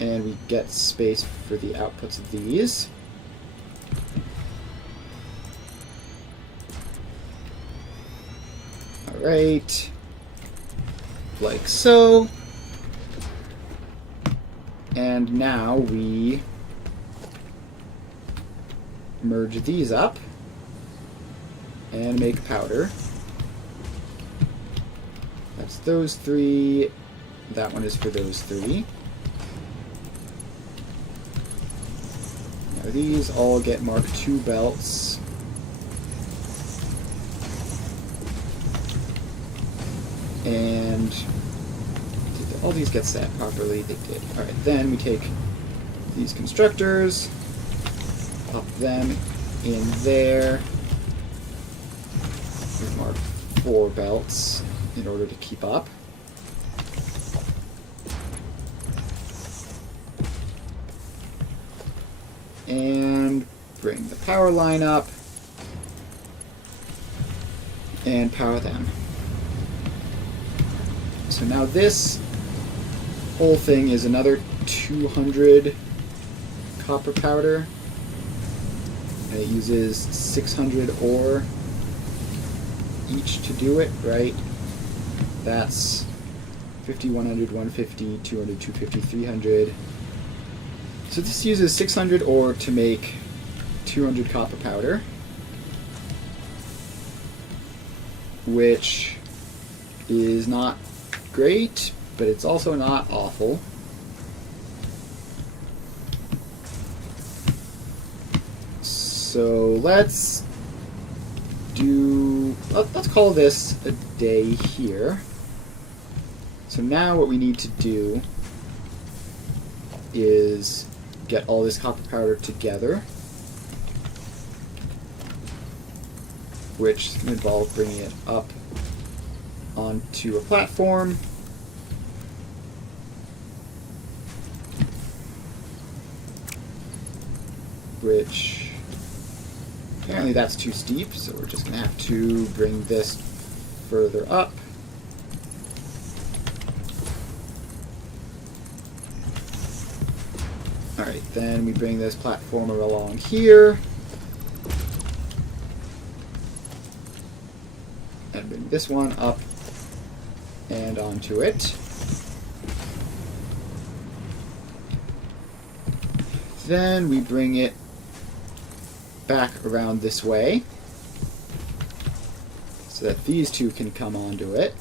And we get space for the outputs of these. Alright. Like so. And now we merge these up and make powder. That's those 3. That one is for those 3. Now these all get Mark II belts. And did all these get set properly? They did. Alright, then we take these constructors, pop them in there. We mark 4 belts in order to keep up. And bring the power line up and power them. So now this whole thing is another 200 copper powder, and it uses 600 ore each to do it, right? That's 50, 100, 150, 200, 250, 300. So this uses 600 ore to make 200 copper powder, which is not great, but it's also not awful. So let's call this a day here. So now what we need to do is get all this copper powder together, which can involve bringing it up onto a platform, which apparently that's too steep, so we're just going to have to bring this further up. Alright, then we bring this platformer along here, and bring this one up and onto it. Then we bring it back around this way so that these two can come onto it.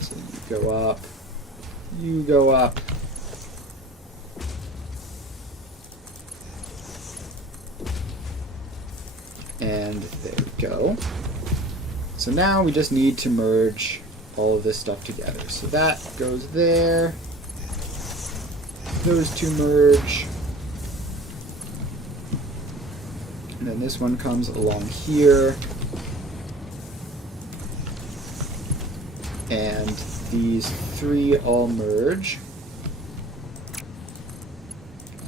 So you go up, you go up, and there we go. So now we just need to merge all of this stuff together. So that goes there. Those two merge. And then this one comes along here. And these three all merge.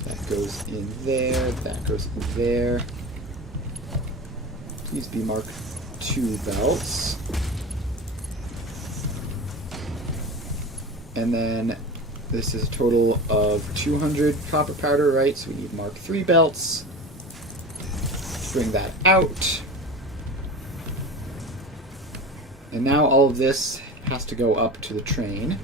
That goes in there, that goes in there. Please be marked 2 belts. And then this is a total of 200 copper powder, right? So we need mark 3 belts. Bring that out. And now all of this has to go up to the train.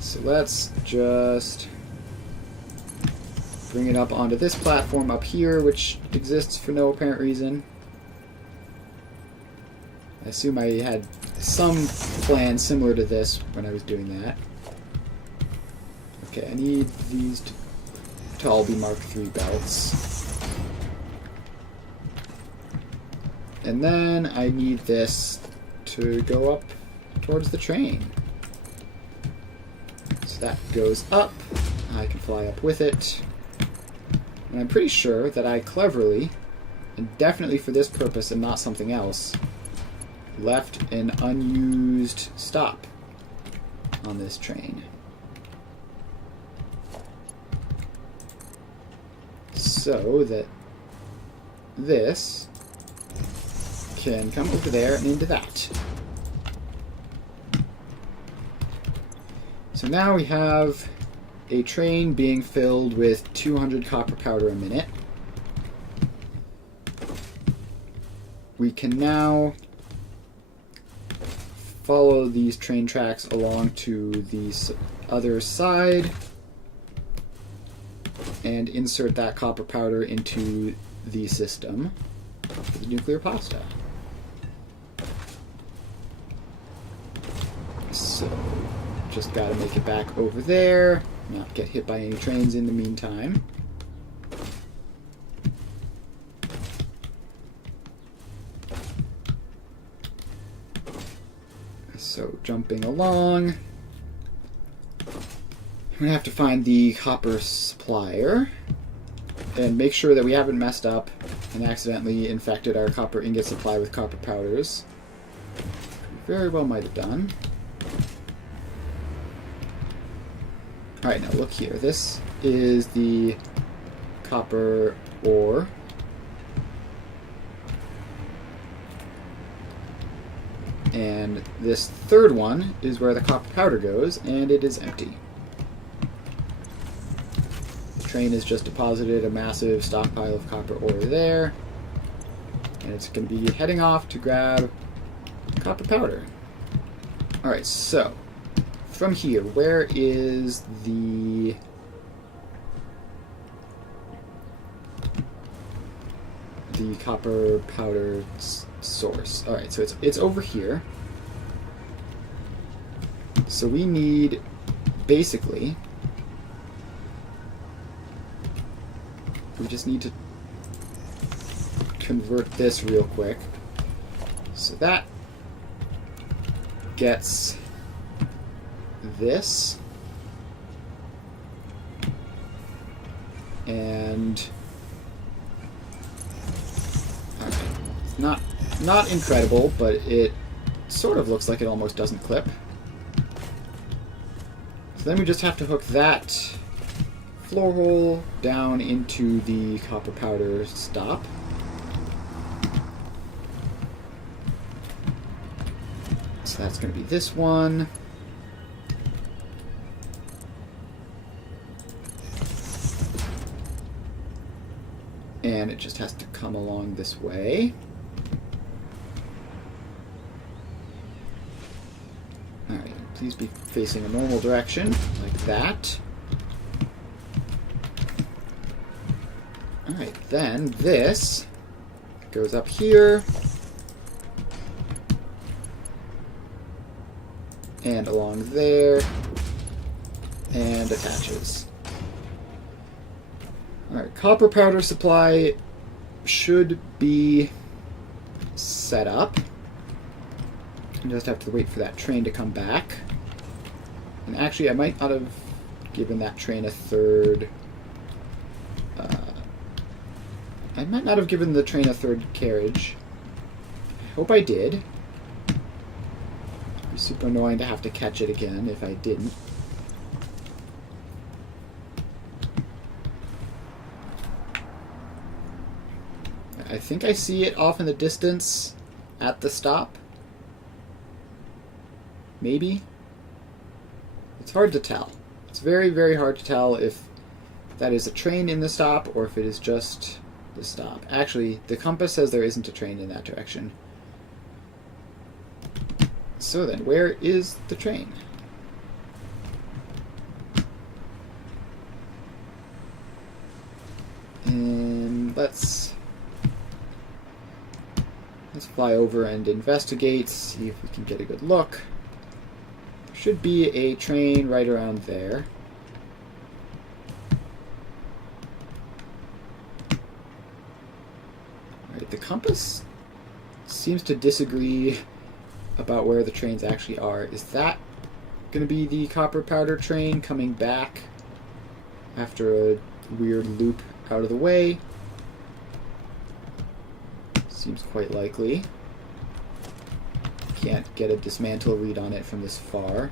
So let's just bring it up onto this platform up here, which exists for no apparent reason. I assume I had some plan similar to this when I was doing that. Okay, I need these to all be Mark III belts. And then I need this to go up towards the train. So that goes up. I can fly up with it. And I'm pretty sure that I cleverly, and definitely for this purpose and not something else, left an unused stop on this train. So that this can come over there and into that. So now we have a train being filled with 200 copper powder a minute. We can now follow these train tracks along to the other side and insert that copper powder into the system for the nuclear pasta. So, just gotta make it back over there, not get hit by any trains in the meantime. So, jumping along, we have to find the copper supplier and make sure that we haven't messed up and accidentally infected our copper ingot supply with copper powders. We very well might have done. Alright, now look here. This is the copper ore. And this third one is where the copper powder goes, and it is empty. The train has just deposited a massive stockpile of copper ore there, and it's going to be heading off to grab copper powder. Alright, so from here, where is the copper powder source? Alright, so it's over here. So we need, basically, we just need to convert this real quick. So that gets this, and not incredible, but it sort of looks like it almost doesn't clip. So then we just have to hook that floor hole down into the copper powder stop. So that's going to be this one. And it just has to come along this way. Alright, please be facing a normal direction, like that. Alright, then this goes up here. And along there. And attaches. Alright, copper powder supply should be set up. You just have to wait for that train to come back. And actually, I might not have given that train a third... I might not have given the train a third carriage. I hope I did. It'd be super annoying to have to catch it again if I didn't. I think I see it off in the distance at the stop. Maybe. It's hard to tell. It's very, very hard to tell if that is a train in the stop or if it is just the stop. Actually, the compass says there isn't a train in that direction. So then, where is the train? And let's fly over and investigate, see if we can get a good look. There should be a train right around there. Alright, the compass seems to disagree about where the trains actually are. Is that going to be the copper powder train coming back after a weird loop out of the way? Seems quite likely. Can't get a dismantle read on it from this far.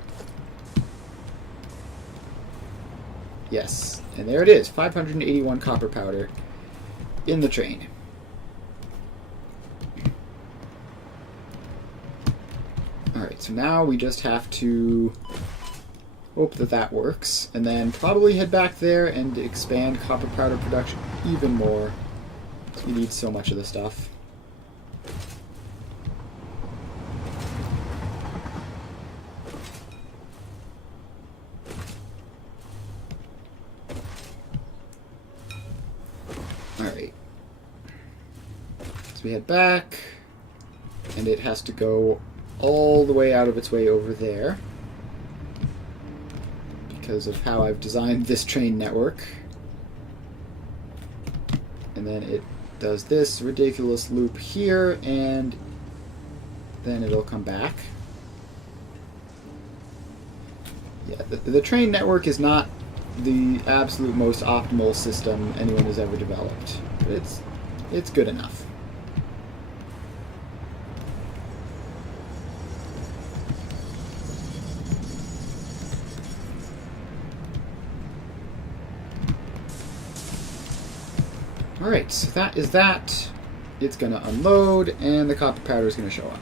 Yes, and there it is, 581 copper powder in the train. Alright, so now we just have to hope that that works, and then probably head back there and expand copper powder production even more. We need so much of the stuff. Alright. So we head back, and it has to go all the way out of its way over there because of how I've designed this train network. And then it does this ridiculous loop here, and then it'll come back. Yeah, the train network is not the absolute most optimal system anyone has ever developed, but it's good enough. Alright, so that is that. It's going to unload, and the copper powder is going to show up.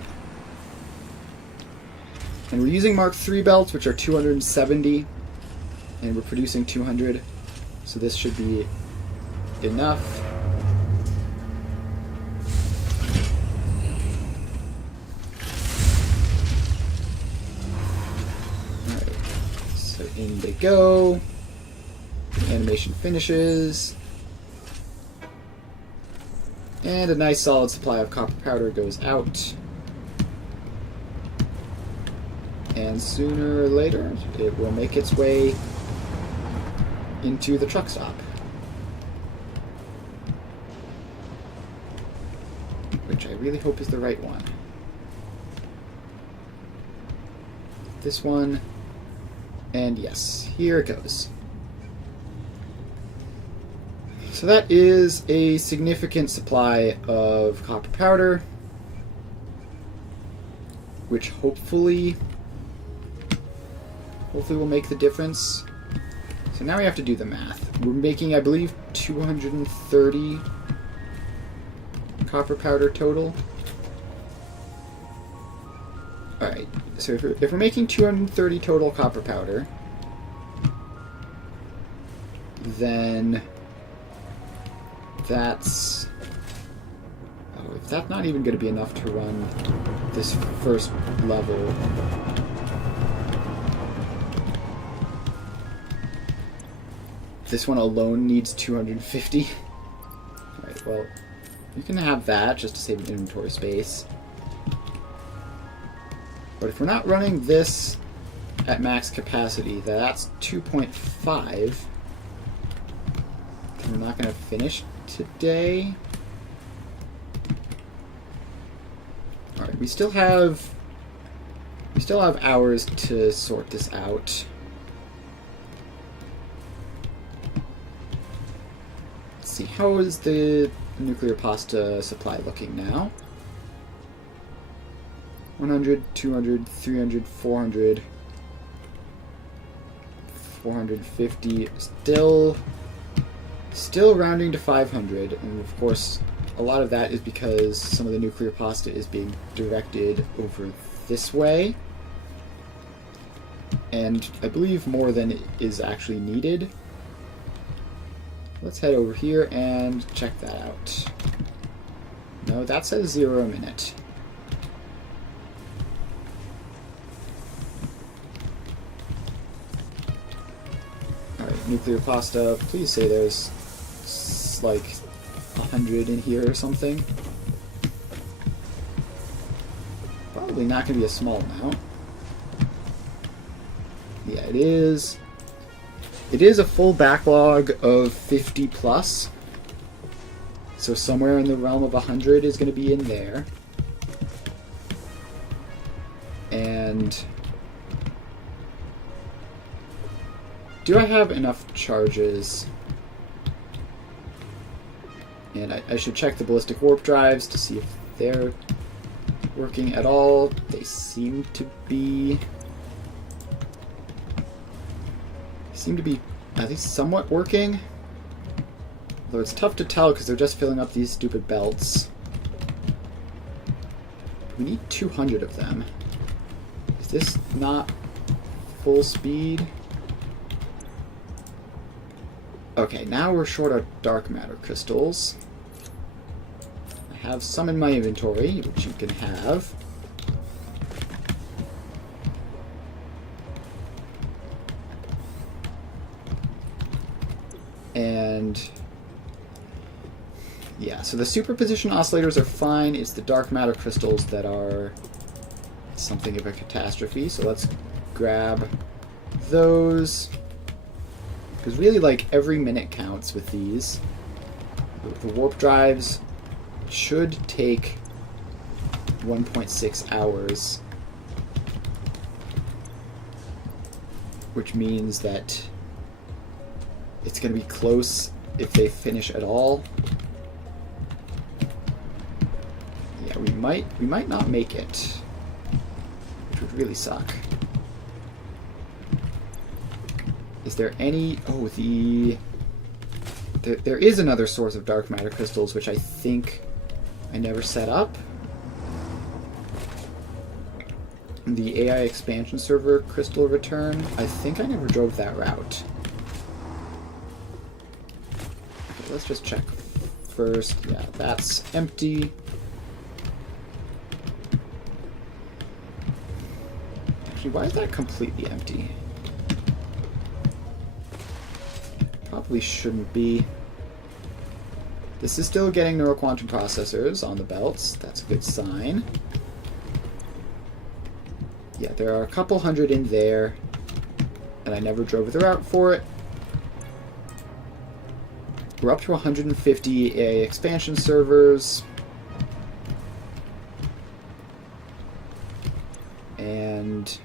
And we're using Mark III belts, which are 270, and we're producing 200, so this should be enough. Alright, so in they go. The animation finishes. And a nice solid supply of copper powder goes out. And sooner or later, it will make its way into the truck stop. Which I really hope is the right one. This one. And yes, here it goes. So that is a significant supply of copper powder, which hopefully will make the difference. So now we have to do the math. We're making, I believe, 230 copper powder total. Alright, so if we're making 230 total copper powder, then that's... oh, if that's not even going to be enough to run this first level... This one alone needs 250. Alright, well, you can have that just to save inventory space. But if we're not running this at max capacity, that's 2.5. We're not going to finish today. Alright, we still have hours to sort this out. see, how is the nuclear pasta supply looking now? 100, 200, 300, 400, 450. Still rounding to 500, and of course a lot of that is because some of the nuclear pasta is being directed over this way, and I believe more than is actually needed. Let's head over here and check that out. No, that says 0 a minute. Alright, nuclear pasta, please say there's like 100 in here or something. Probably not going to be a small amount. Yeah, it is. It is a full backlog of 50 plus. So somewhere in the realm of 100 is going to be in there. And do I have enough charges? And I should check the ballistic warp drives to see if they're working at all. They seem to be at least somewhat working. Although it's tough to tell because they're just filling up these stupid belts. We need 200 of them. Is this not full speed? Okay, now we're short of dark matter crystals. I have some in my inventory, which you can have. And yeah, so the superposition oscillators are fine. It's the dark matter crystals that are something of a catastrophe. So let's grab those. Because really, like, every minute counts with these. The warp drives should take 1.6 hours. Which means that it's going to be close if they finish at all. Yeah, we might not make it, which would really suck. Is there any... Oh, there is another source of dark matter crystals, which I think I never set up. The AI expansion server crystal return. I think I never drove that route. Okay, let's just check first. Yeah, that's empty. Actually, why is that completely empty? Probably shouldn't be. This is still getting neuroquantum processors on the belts. That's a good sign. Yeah, there are a couple hundred in there, and I never drove the route for it. We're up to 150 AI expansion servers. And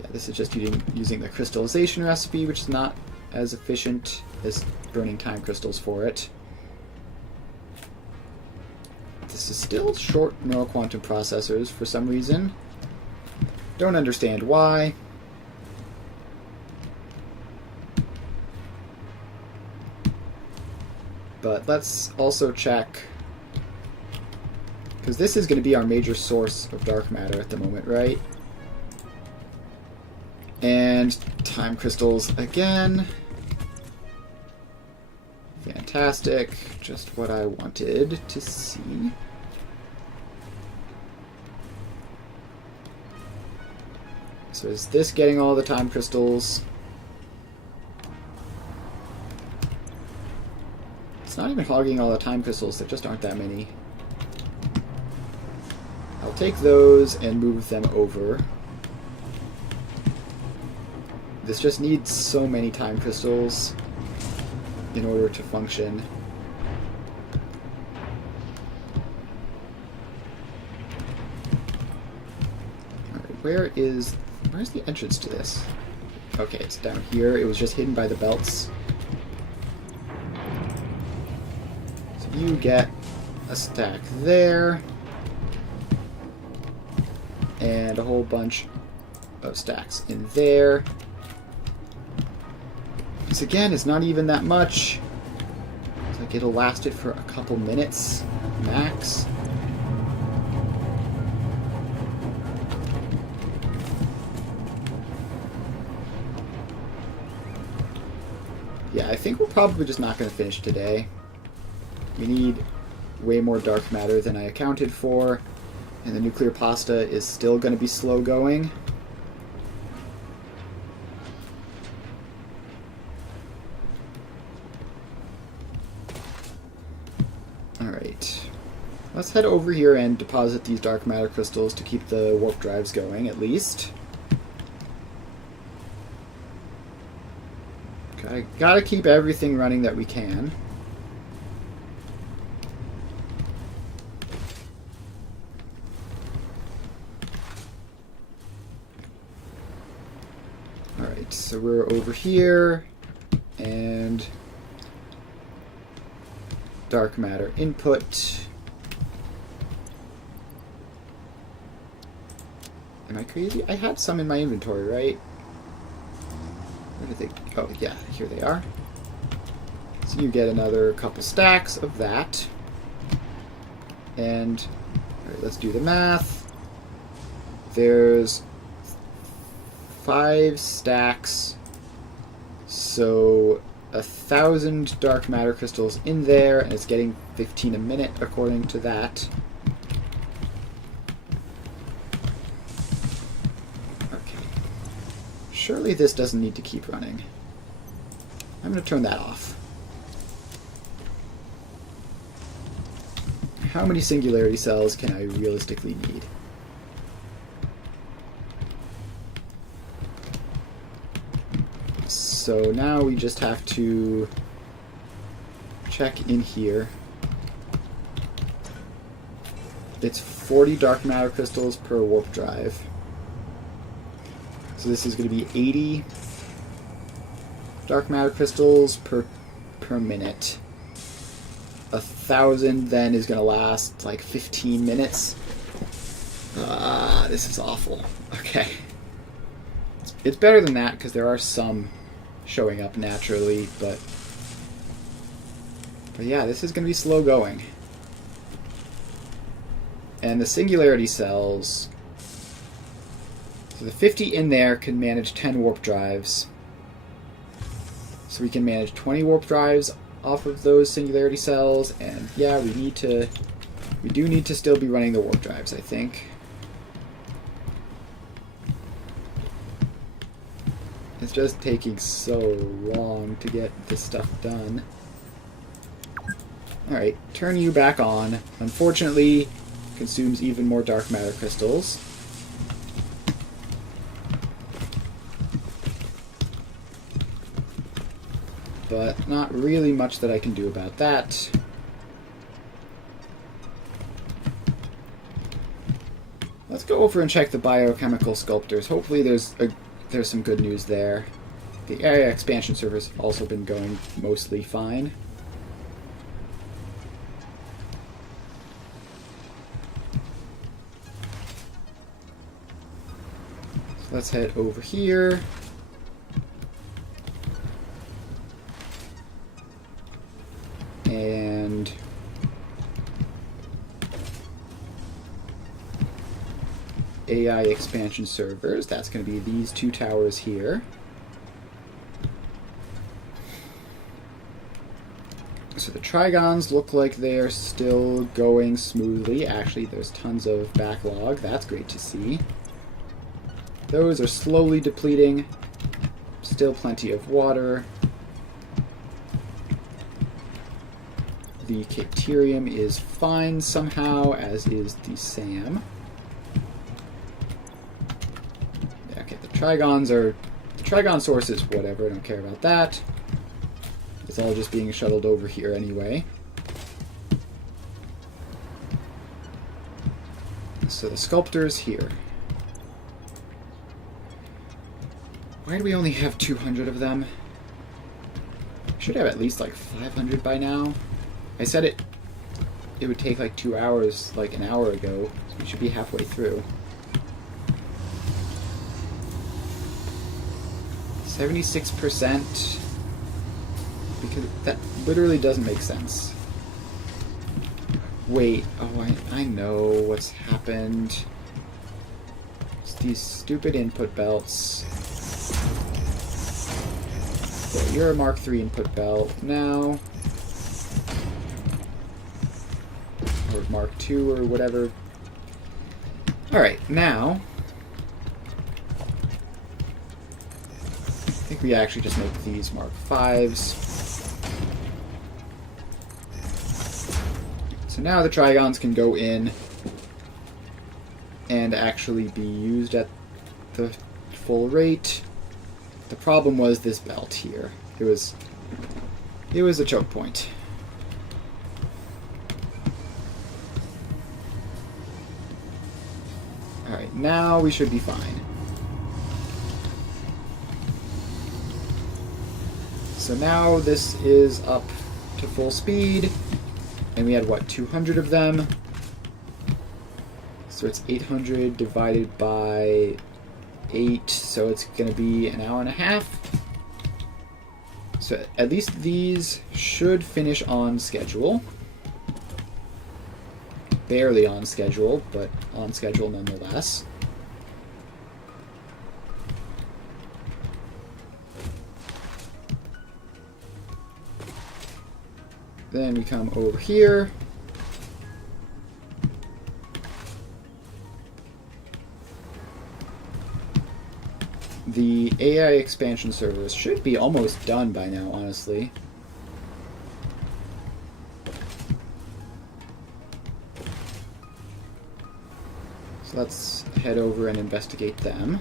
yeah, this is just using the crystallization recipe, which is not as efficient as burning time crystals for it. This is still short neuroquantum processors for some reason. Don't understand why. But let's also check, because this is going to be our major source of dark matter at the moment, right? And time crystals again. Fantastic. Just what I wanted to see. So is this getting all the time crystals? It's not even hogging all the time crystals, there just aren't that many. I'll take those and move them over. This just needs so many time crystals in order to function. Alright, where's the entrance to this? Okay, it's down here. It was just hidden by the belts. you get a stack there. And a whole bunch of stacks in there. This again is not even that much. It's like it'll last it for a couple minutes max. Yeah, I think we're probably just not going to finish today. We need way more dark matter than I accounted for, and the nuclear pasta is still going to be slow going. Alright. Let's head over here and deposit these dark matter crystals to keep the warp drives going, at least. Gotta keep everything running that we can. Alright, so we're over here, and dark matter input. Am I crazy? I had some in my inventory, right? Where did they... Oh, yeah, here they are. So you get another couple stacks of that. And, alright, let's do the math. There's 5 stacks. So 1,000 dark matter crystals in there, and it's getting 15 a minute according to that. Surely this doesn't need to keep running. I'm going to turn that off. How many singularity cells can I realistically need? So now we just have to check in here. It's 40 dark matter crystals per warp drive. So this is going to be 80 dark matter crystals per minute. 1,000 then is going to last like 15 minutes. This is awful. Okay. It's better than that because there are some showing up naturally, but yeah, this is going to be slow going. And the singularity cells... So the 50 in there can manage 10 warp drives. So we can manage 20 warp drives off of those singularity cells, and yeah, we do need to still be running the warp drives, I think. It's just taking so long to get this stuff done. Alright, turn you back on. Unfortunately, consumes even more dark matter crystals. But not really much that I can do about that. Let's go over and check the biochemical sculptors. Hopefully there's some good news there. The area expansion server's also been going mostly fine. So let's head over here. And AI expansion servers, that's going to be these 2 towers here. So the Trigons look like they're still going smoothly. Actually, there's tons of backlog. That's great to see. Those are slowly depleting. Still plenty of water. The Capterium is fine somehow, as is the SAM. Okay, the Trigon source is whatever, I don't care about that. It's all just being shuttled over here anyway. So the sculptor's here. Why do we only have 200 of them? Should have at least like 500 by now. I said it it would take like 2 hours, like an hour ago. So we should be halfway through. 76%. Because that literally doesn't make sense. Wait, oh, I know what's happened. It's these stupid input belts. Okay, you're a Mark III input belt now. Or Mark II or whatever. Alright, now I think we actually just make these Mark Vs. So now the Trigons can go in and actually be used at the full rate. The problem was this belt here. It was a choke point. Alright, now we should be fine. So now this is up to full speed. And we had, what, 200 of them? So it's 800 divided by 8, so it's going to be an hour and a half. So at least these should finish on schedule. Barely on schedule, but on schedule nonetheless. Then we come over here. The AI expansion servers should be almost done by now, honestly. So let's head over and investigate them.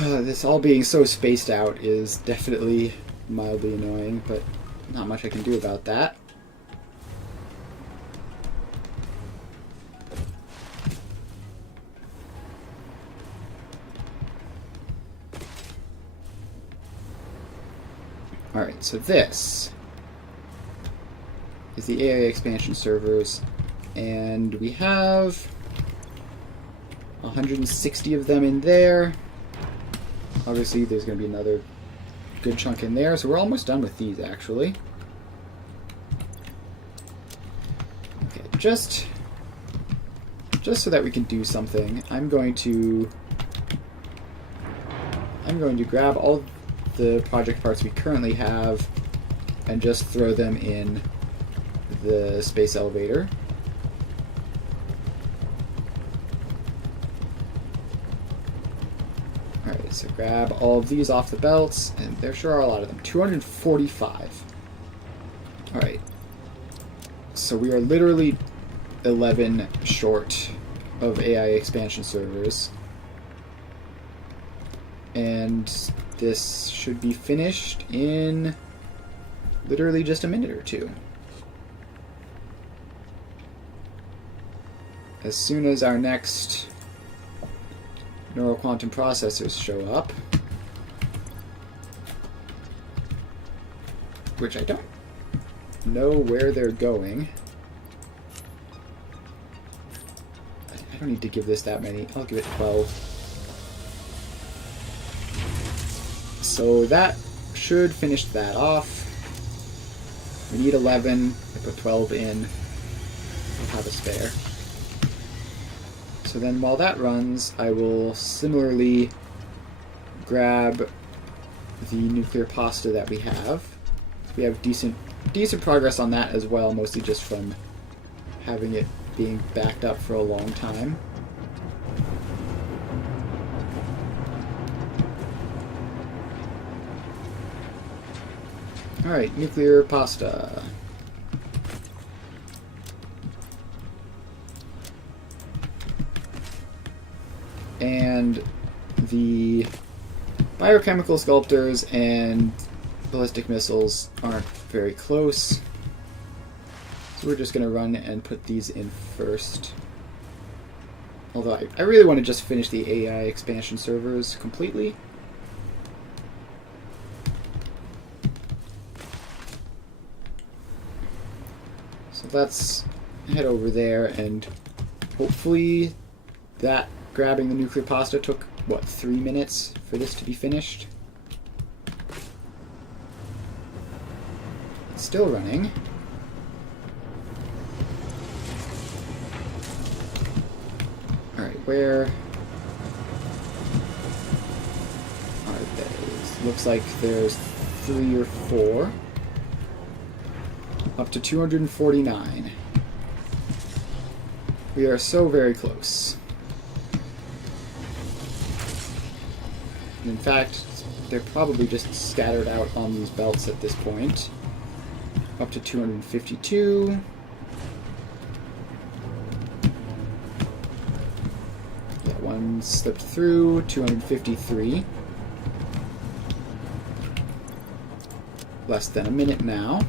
This all being so spaced out is definitely mildly annoying, but not much I can do about that. Alright, so this is the AI expansion servers, and we have 160 of them in there. Obviously, there's going to be another good chunk in there, so we're almost done with these, actually. Okay, just so that we can do something, I'm going to grab all the project parts we currently have and just throw them in the space elevator. Alright, so grab all of these off the belts, and there sure are a lot of them. 245. Alright. So we are literally 11 short of AI expansion servers. And this should be finished in literally just a minute or two. As soon as our next neural quantum processors show up, which I don't know where they're going. I don't need to give this that many. I'll give it 12. So that should finish that off. We need 11. I put 12 in. We'll have a spare. So then while that runs, I will similarly grab the nuclear pasta that we have. We have decent progress on that as well, mostly just from having it being backed up for a long time. Alright, nuclear pasta. And the biochemical sculptors and ballistic missiles aren't very close. So we're just going to run and put these in first. Although I really want to just finish the AI expansion servers completely. So let's head over there, and hopefully that grabbing the nuclear pasta took, what, 3 minutes for this to be finished? It's still running. Alright, where are they? Looks like there's 3 or 4. Up to 249. We are so very close. In fact, they're probably just scattered out on these belts at this point. Up to 252. Yeah, one slipped through. 253. Less than a minute now.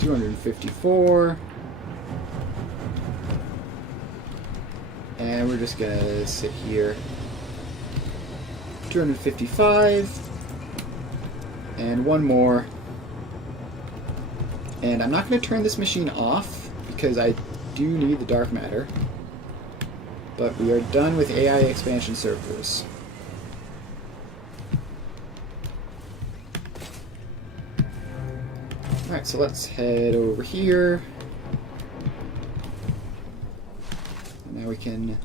254. And we're just gonna sit here. 255. And one more. And I'm not gonna turn this machine off because I do need the dark matter. But we are done with AI expansion servers. Alright, so let's head over here. And now we can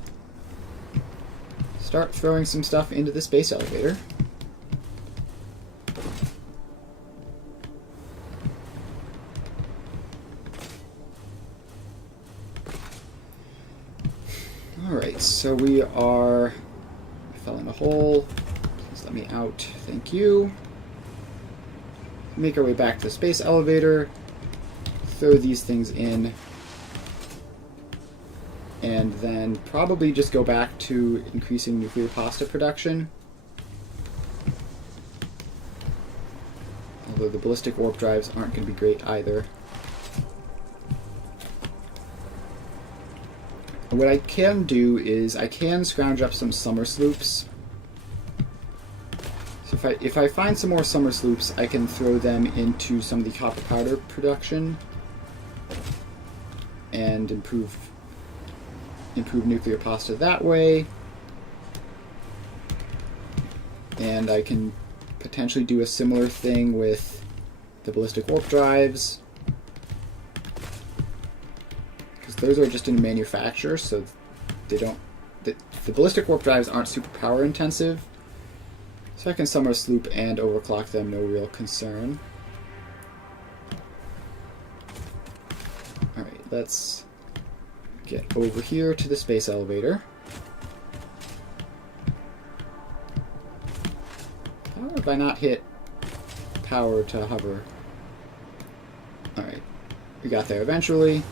start throwing some stuff into the space elevator. Alright, so we are... I fell in a hole. Please let me out. Thank you. Make our way back to the space elevator, throw these things in, and then probably just go back to increasing nuclear pasta production. Although the ballistic warp drives aren't going to be great either. What I can do is I can scrounge up some summer sloops. So if I find some more summer sloops, I can throw them into some of the copper powder production and improve nuclear pasta that way. And I can potentially do a similar thing with the ballistic warp drives, because those are just in manufacture, so they don't. The ballistic warp drives aren't super power intensive. So I can summer sloop and overclock them, no real concern. Alright, let's get over here to the space elevator. How have I not hit power to hover? Alright, we got there eventually.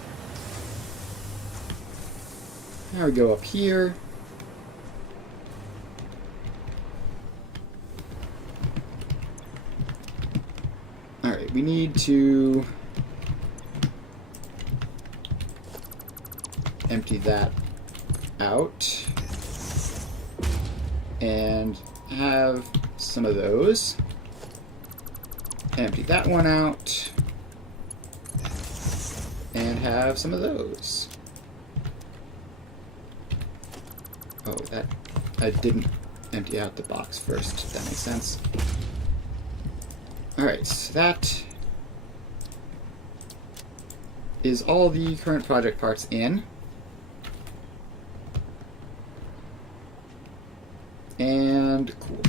Now we go up here. Alright, we need to empty that out and have some of those. Empty that one out and have some of those. Oh, that I didn't empty out the box first. That makes sense. Alright, so that is all the current project parts in. And cool.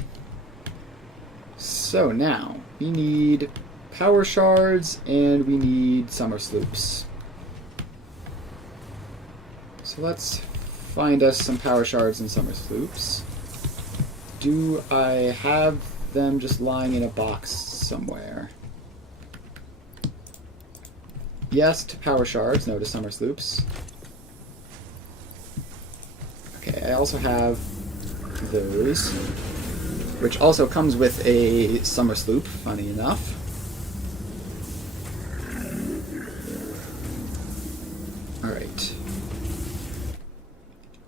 So now we need power shards and we need summer sloops. So let's find us some power shards and summer sloops. Do I have them just lying in a box somewhere? Yes to power shards, no to summer sloops. Okay, I also have those, which also comes with a summer sloop, funny enough. Alright.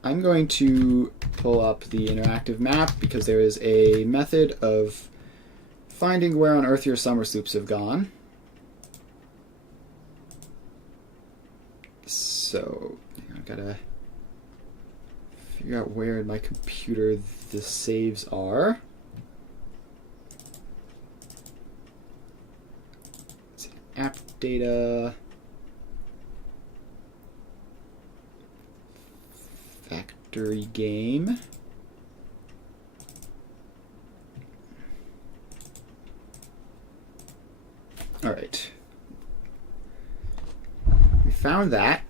I'm going to pull up the interactive map because there is a method of finding where on earth your summer sloops have gone. So, I've got to figure out where in my computer the saves are. Let's see, app data, factory game. All right. We found that.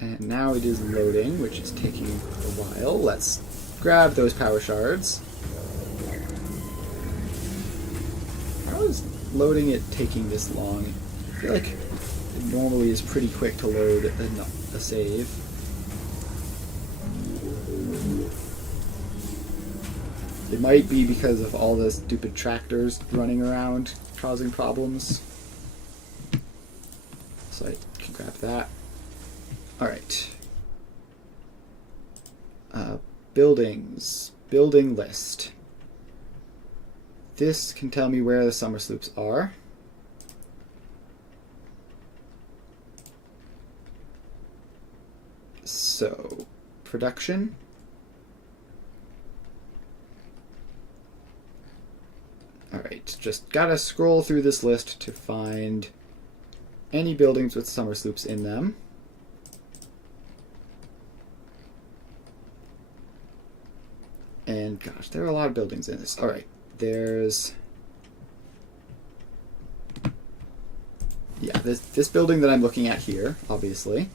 And now it is loading, which is taking a while. Let's grab those power shards. How is loading it taking this long? I feel like it normally is pretty quick to load a save. It might be because of all the stupid tractors running around causing problems. So I can grab that. Alright. Buildings. Building list. This can tell me where the summer sloops are. So, production. Alright, just gotta scroll through this list to find any buildings with summer sloops in them. And gosh, there are a lot of buildings in this. Alright, there's... yeah, this building that I'm looking at here, obviously.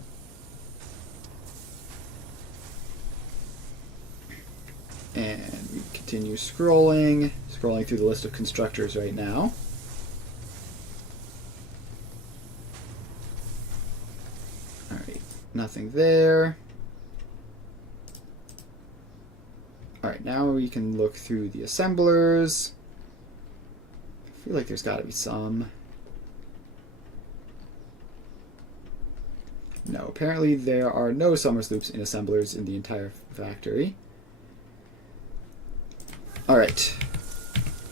And we continue scrolling through the list of constructors right now. Alright, nothing there. Alright, now we can look through the assemblers. I feel like there's got to be some. No, apparently there are no summer sloops in assemblers in the entire factory. Alright.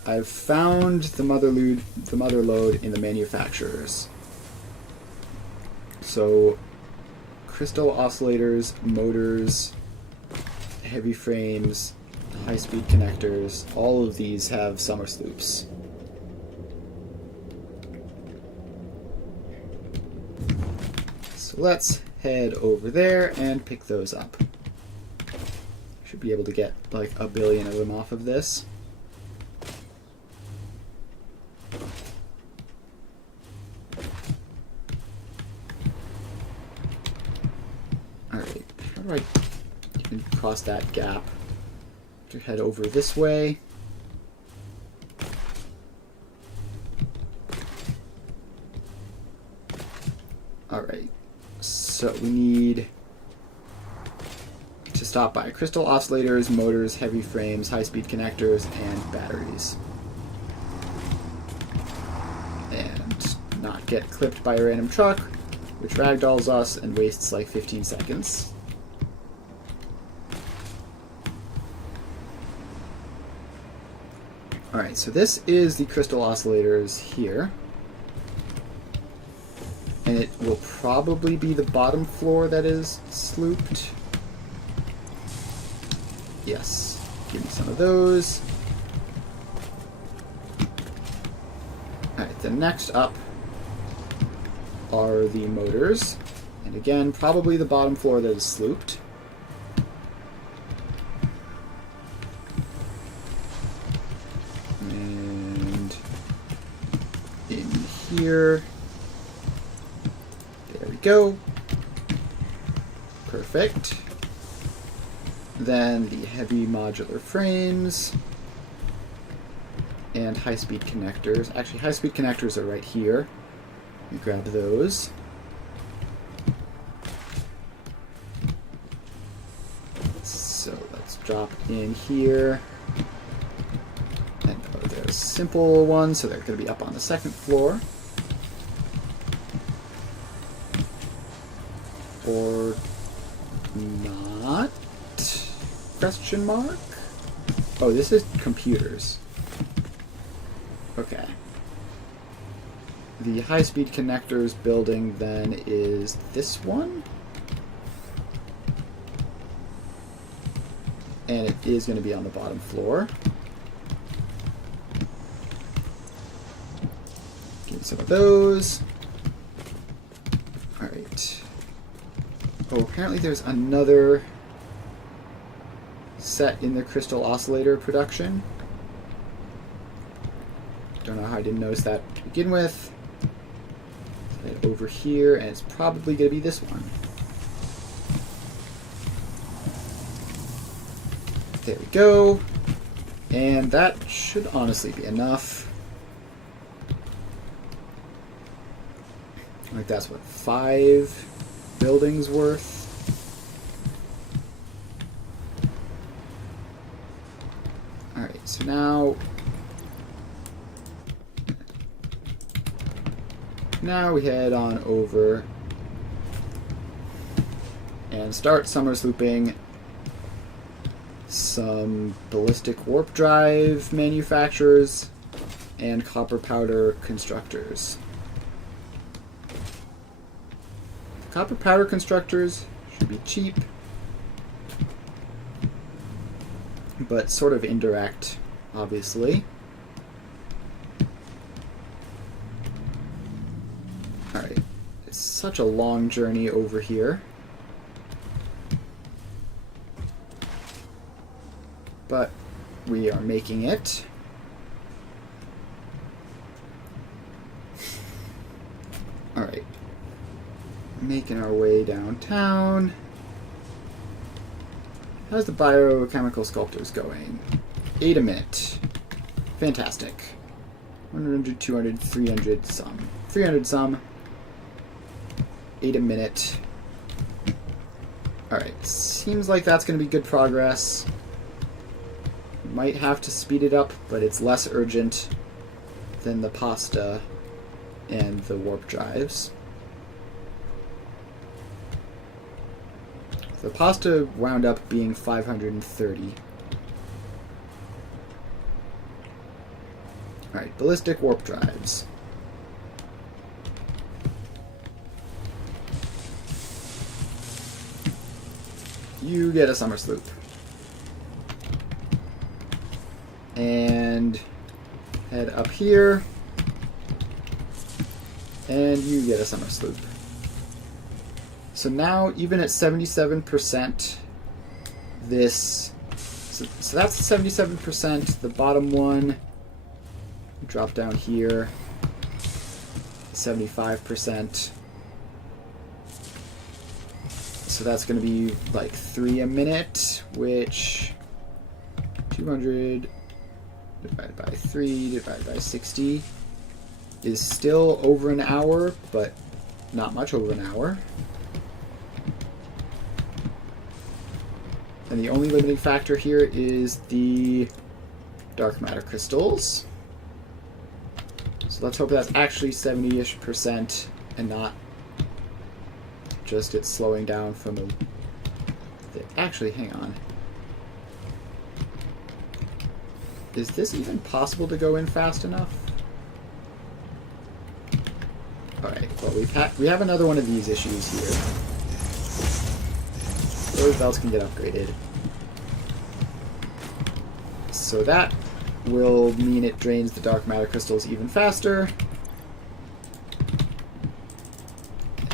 I've found the mother load in the manufacturers. So, crystal oscillators, motors, heavy frames, high-speed connectors, all of these have summer sloops. So let's head over there and pick those up. Should be able to get like a billion of them off of this. Alright, how do I even cross that gap? To head over this way. Alright, so we need to stop by crystal oscillators, motors, heavy frames, high-speed connectors, and batteries. And not get clipped by a random truck, which ragdolls us and wastes like 15 seconds. Alright, so this is the crystal oscillators here. And it will probably be the bottom floor that is slooped. Yes, give me some of those. Alright, then next up are the motors. And again, probably the bottom floor that is slooped. And in here, there we go. Perfect. Then the heavy modular frames and high-speed connectors. Actually, high-speed connectors are right here. We grab those. So let's drop in here. And oh, there's simple ones, so they're going to be up on the second floor. Or not? Question mark? Oh, this is computers. Okay. The high-speed connectors building then is this one. And it is going to be on the bottom floor. Give me some of those. Alright. Oh, apparently there's another set in the crystal oscillator production. Don't know how I didn't notice that to begin with. Head over here, and it's probably going to be this one. There we go. And that should honestly be enough. Like that's what, 5 buildings worth? Alright, so now we head on over and start summer slooping some ballistic warp drive manufacturers and copper powder constructors. The copper powder constructors should be cheap, but sort of indirect, obviously. Alright, it's such a long journey over here. But we are making it. Alright. Making our way downtown. How's the biochemical sculptors going? 8 a minute. Fantastic. 100, 200, 300 some. 300 some. 8 a minute. Alright, seems like that's going to be good progress. Might have to speed it up, but it's less urgent than the pasta and the warp drives. The pasta wound up being 530. Alright, ballistic warp drives. You get a summer sloop. And head up here, and you get a summer sloop. So now, even at 77%, this... So that's 77%. The bottom one, drop down here, 75%. So that's going to be like 3 a minute, which 200... divided by 3, divided by 60 is still over an hour, but not much over an hour. And the only limiting factor here is the dark matter crystals. So let's hope that's actually 70-ish% and not just it's slowing down from a... Actually, hang on. Is this even possible to go in fast enough? Alright, well we have another one of these issues here. Those belts can get upgraded. So that will mean it drains the dark matter crystals even faster.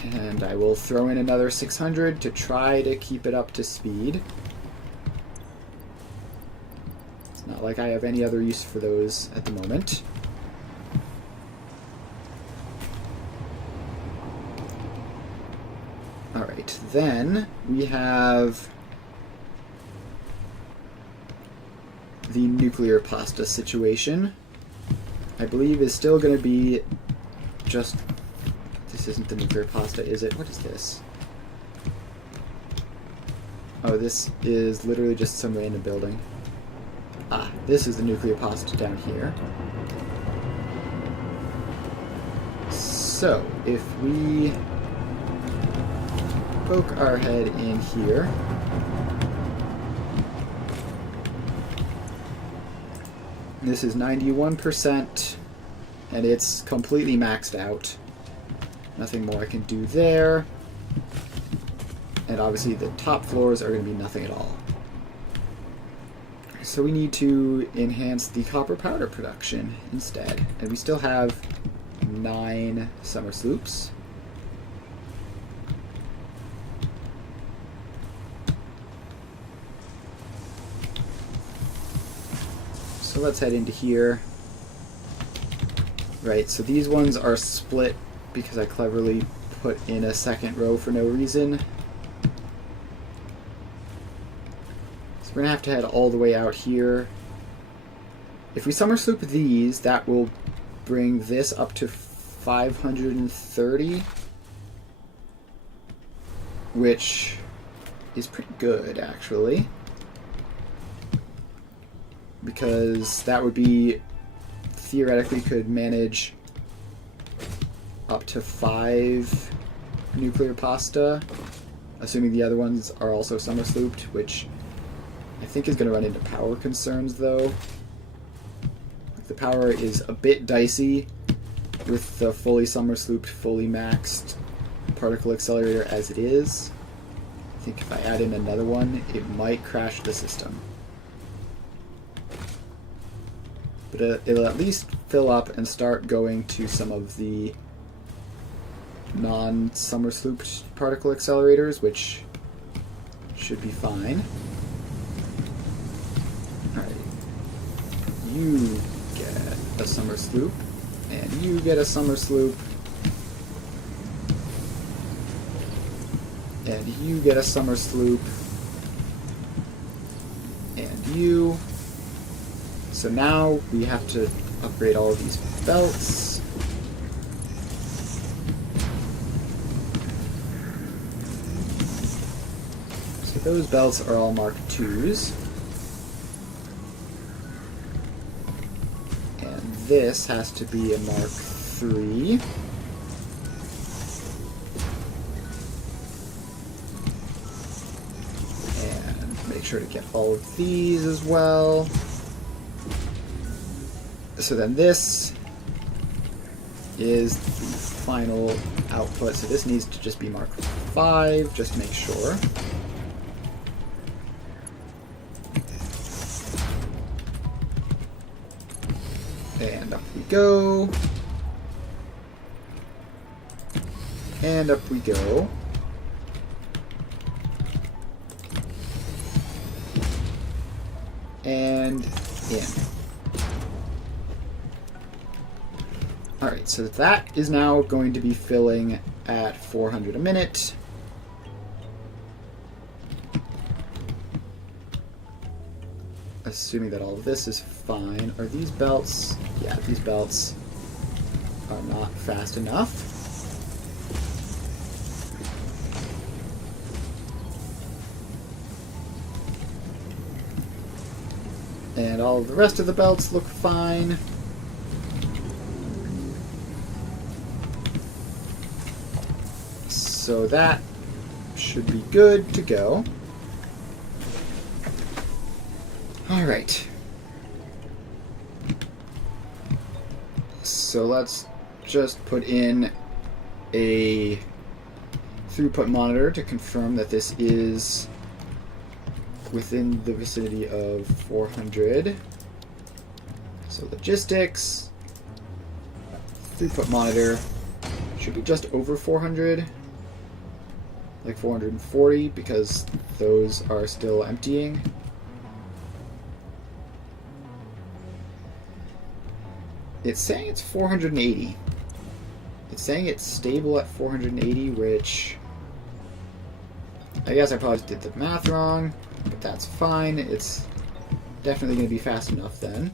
And I will throw in another 600 to try to keep it up to speed. Not like I have any other use for those at the moment. Alright, then we have the nuclear pasta situation. I believe is still going to be just... This isn't the nuclear pasta, is it? What is this? Oh, this is literally just some random building. Ah, this is the nuclear pasta down here. So, if we poke our head in here, this is 91%. and it's completely maxed out. Nothing more I can do there. And obviously the top floors are going to be nothing at all. So we need to enhance the copper powder production instead. And we still have 9 summer sloops. So let's head into here. Right, so these ones are split because I cleverly put in a second row for no reason. So we're going to have to head all the way out here. If we summer sloop these, that will bring this up to 530, which is pretty good, actually. Because that would be, theoretically, could manage up to 5 nuclear pasta, assuming the other ones are also summer slooped, which I think is going to run into power concerns, though. The power is a bit dicey with the fully summer slooped, fully maxed particle accelerator as it is. I think if I add in another one, it might crash the system. But it'll at least fill up and start going to some of the non-summer slooped particle accelerators, which should be fine. Alright. You get a summer sloop, and you get a summer sloop, and you get a summer sloop, and you. So now we have to upgrade all of these belts. So those belts are all Mark IIs. And this has to be a Mark III. And make sure to get all of these as well. So then this is the final output. So this needs to just be Mark V, just to make sure. And up we go. And up we go. And in. Alright, so that is now going to be filling at 400 a minute. Assuming that all of this is fine. Are these belts? Yeah, these belts are not fast enough. And all of the rest of the belts look fine. So that should be good to go. Alright. So let's just put in a throughput monitor to confirm that this is within the vicinity of 400. So logistics, throughput monitor should be just over 400. Like 440, because those are still emptying. It's saying it's 480. It's saying it's stable at 480, which I guess I probably just did the math wrong, but that's fine. It's definitely going to be fast enough then.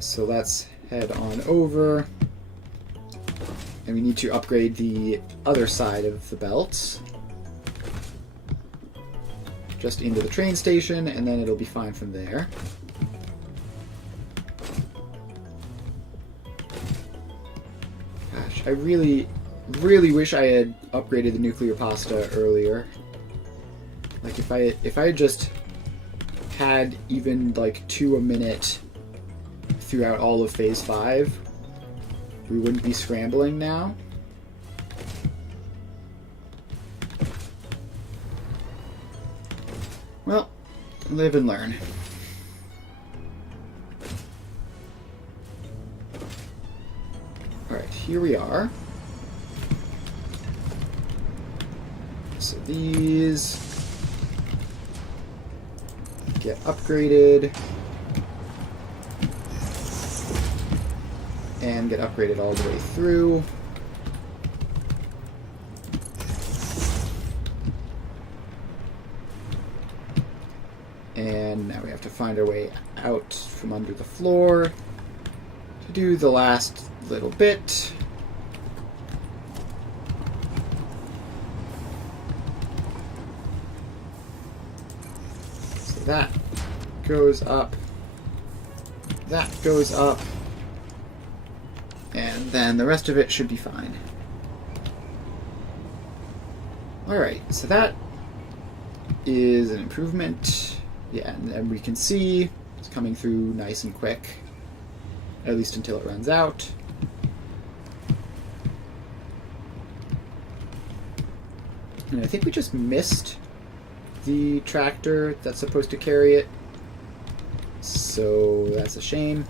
So let's head on over, and we need to upgrade the other side of the belts just into the train station, and then it'll be fine from there. Gosh, I really wish I had upgraded the nuclear pasta earlier. Like if I had just had even like 2 a minute throughout all of phase 5, we wouldn't be scrambling now. Well, live and learn. Alright, here we are. So these get upgraded and get upgraded all the way through. And now we have to find our way out from under the floor to do the last little bit. So that goes up, that goes up, and then the rest of it should be fine. Alright, so that is an improvement. Yeah, and we can see it's coming through nice and quick, at least until it runs out. And I think we just missed the tractor that's supposed to carry it, so that's a shame.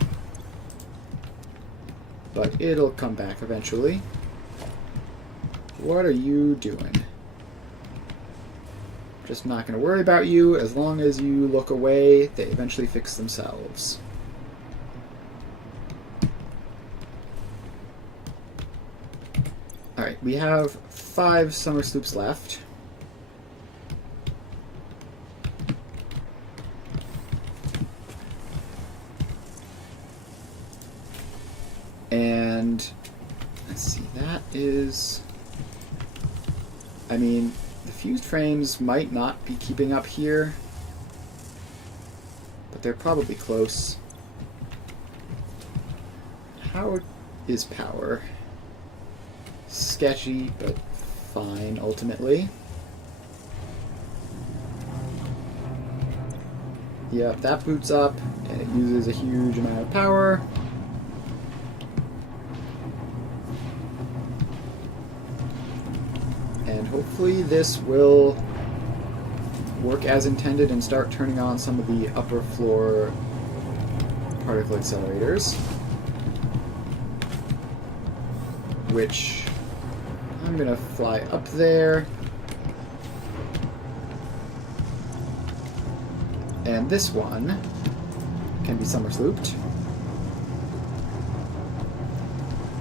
But it'll come back eventually. What are you doing? Just not going to worry about you. As long as you look away, they eventually fix themselves. Alright, we have 5 summer sloops left. And let's see, that is... I mean, the fused frames might not be keeping up here, but they're probably close. How is power? Sketchy, but fine, ultimately. Yep, that boots up, and it uses a huge amount of power. And hopefully this will work as intended and start turning on some of the upper floor particle accelerators, which I'm going to fly up there. And this one can be summer slooped.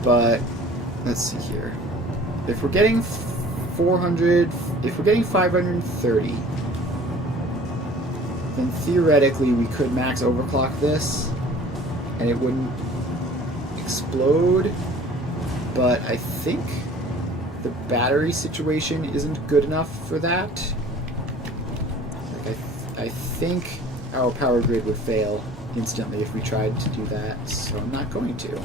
But let's see here. If we're getting 400, if we're getting 530, then theoretically we could max overclock this and it wouldn't explode. But I think the battery situation isn't good enough for that. Like I think our power grid would fail instantly if we tried to do that, so I'm not going to.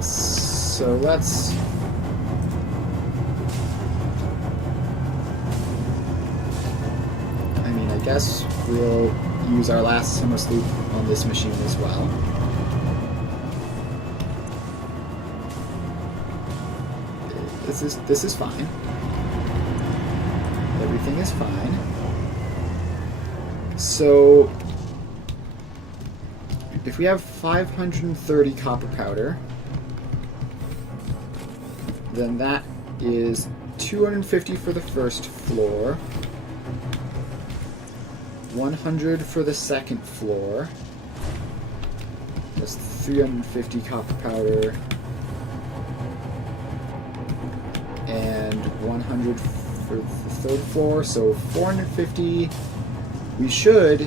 So let's... I mean, I guess we'll use our last summer sloop on this machine as well. This is fine. Everything is fine. So if we have 530 copper powder, then that is 250 for the first floor, 100 for the second floor. That's 350 copper powder, and 100 for the third floor, so 450. We should,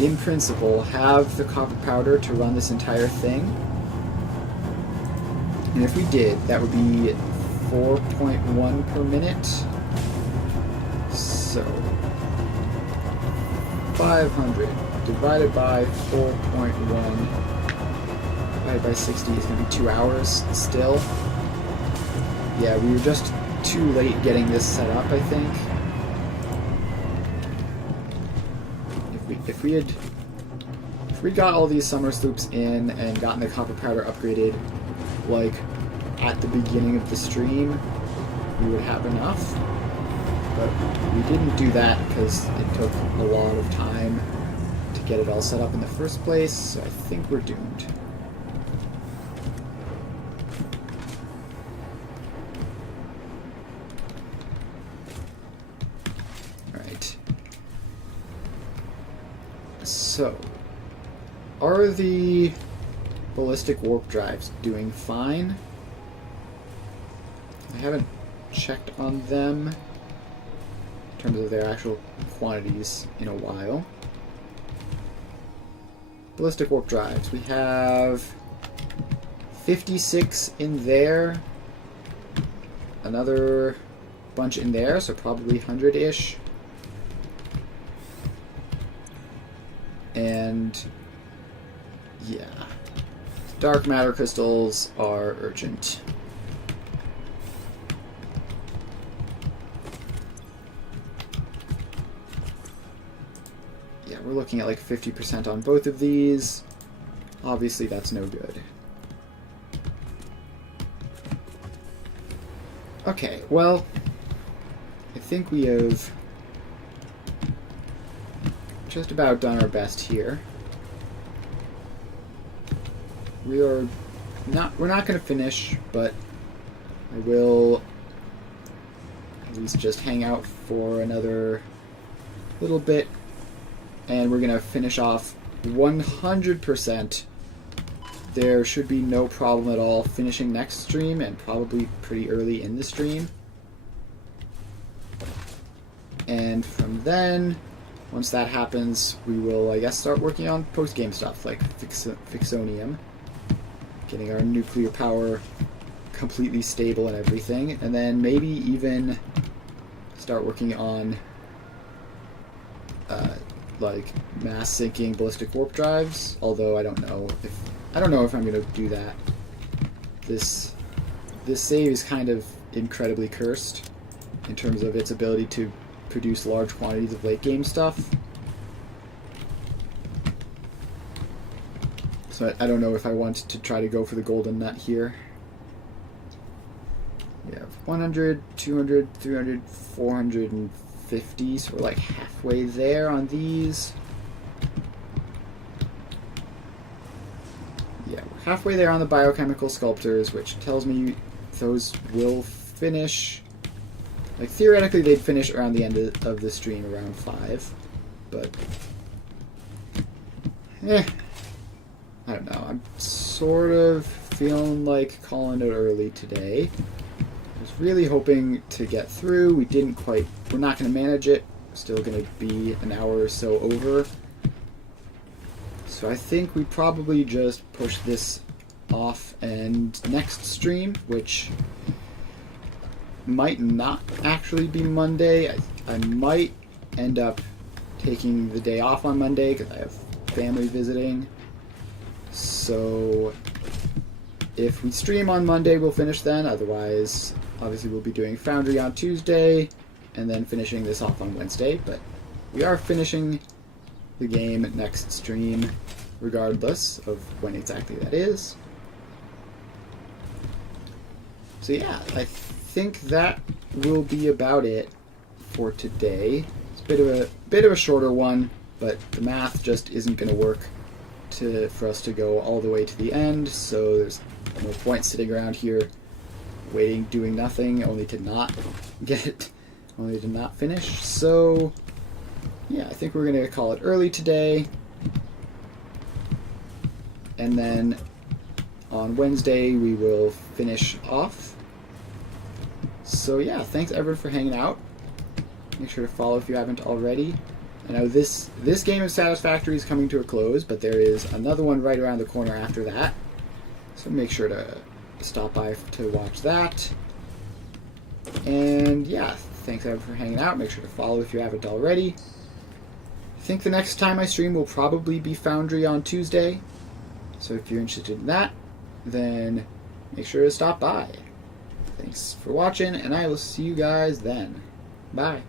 in principle, have the copper powder to run this entire thing. And if we did, that would be 4.1 per minute. So 500 divided by 4.1 divided by 60 is going to be 2 hours still. Yeah, we were just too late getting this set up, I think. If we got all these summer sloops in and gotten the copper powder upgraded, like, at the beginning of the stream, we would have enough. But we didn't do that because it took a lot of time to get it all set up in the first place, so I think we're doomed. Alright. So, are the ballistic warp drives doing fine? I haven't checked on them in terms of their actual quantities in a while. Ballistic warp drives. We have 56 in there. Another bunch in there, so probably 100-ish. And yeah, dark matter crystals are urgent. Yeah, we're looking at like 50% on both of these. Obviously, that's no good. Okay, well, I think we have just about done our best here. We're not going to finish, but I will at least just hang out for another little bit, and we're going to finish off 100%. There should be no problem at all finishing next stream, and probably pretty early in the stream. And from then, once that happens, we will, I guess, start working on post-game stuff, like Fixonium. Getting our nuclear power completely stable and everything. And then maybe even start working on, like, mass sinking ballistic warp drives. Although I don't know if I'm going to do that. This save is kind of incredibly cursed in terms of its ability to produce large quantities of late game stuff. So I don't know if I want to try to go for the golden nut here. We have 100, 200, 300, 450, so we're like halfway there on these. Yeah, we're halfway there on the biochemical sculptors, which tells me those will finish. Like, theoretically, they'd finish around the end of the stream, around 5. But, I don't know. I'm sort of feeling like calling it early today. I was really hoping to get through. We're not going to manage it. We're still going to be an hour or so over. So I think we probably just push this off and next stream, which might not actually be Monday. I might end up taking the day off on Monday because I have family visiting. So if we stream on Monday, we'll finish then. Otherwise, obviously, we'll be doing Foundry on Tuesday and then finishing this off on Wednesday. But we are finishing the game next stream, regardless of when exactly that is. So yeah, I think that will be about it for today. It's a bit of a shorter one, but the math just isn't going to work for us to go all the way to the end, so there's no point sitting around here waiting, doing nothing, only to not finish. So yeah, I think we're going to call it early today, and then on Wednesday we will finish off. So yeah, thanks everyone for hanging out. Make sure to follow if you haven't already. I know this game of Satisfactory is coming to a close, but there is another one right around the corner after that. So make sure to stop by to watch that. And yeah, thanks everyone for hanging out. Make sure to follow if you haven't already. I think the next time I stream will probably be Foundry on Tuesday. So if you're interested in that, then make sure to stop by. Thanks for watching, and I will see you guys then. Bye.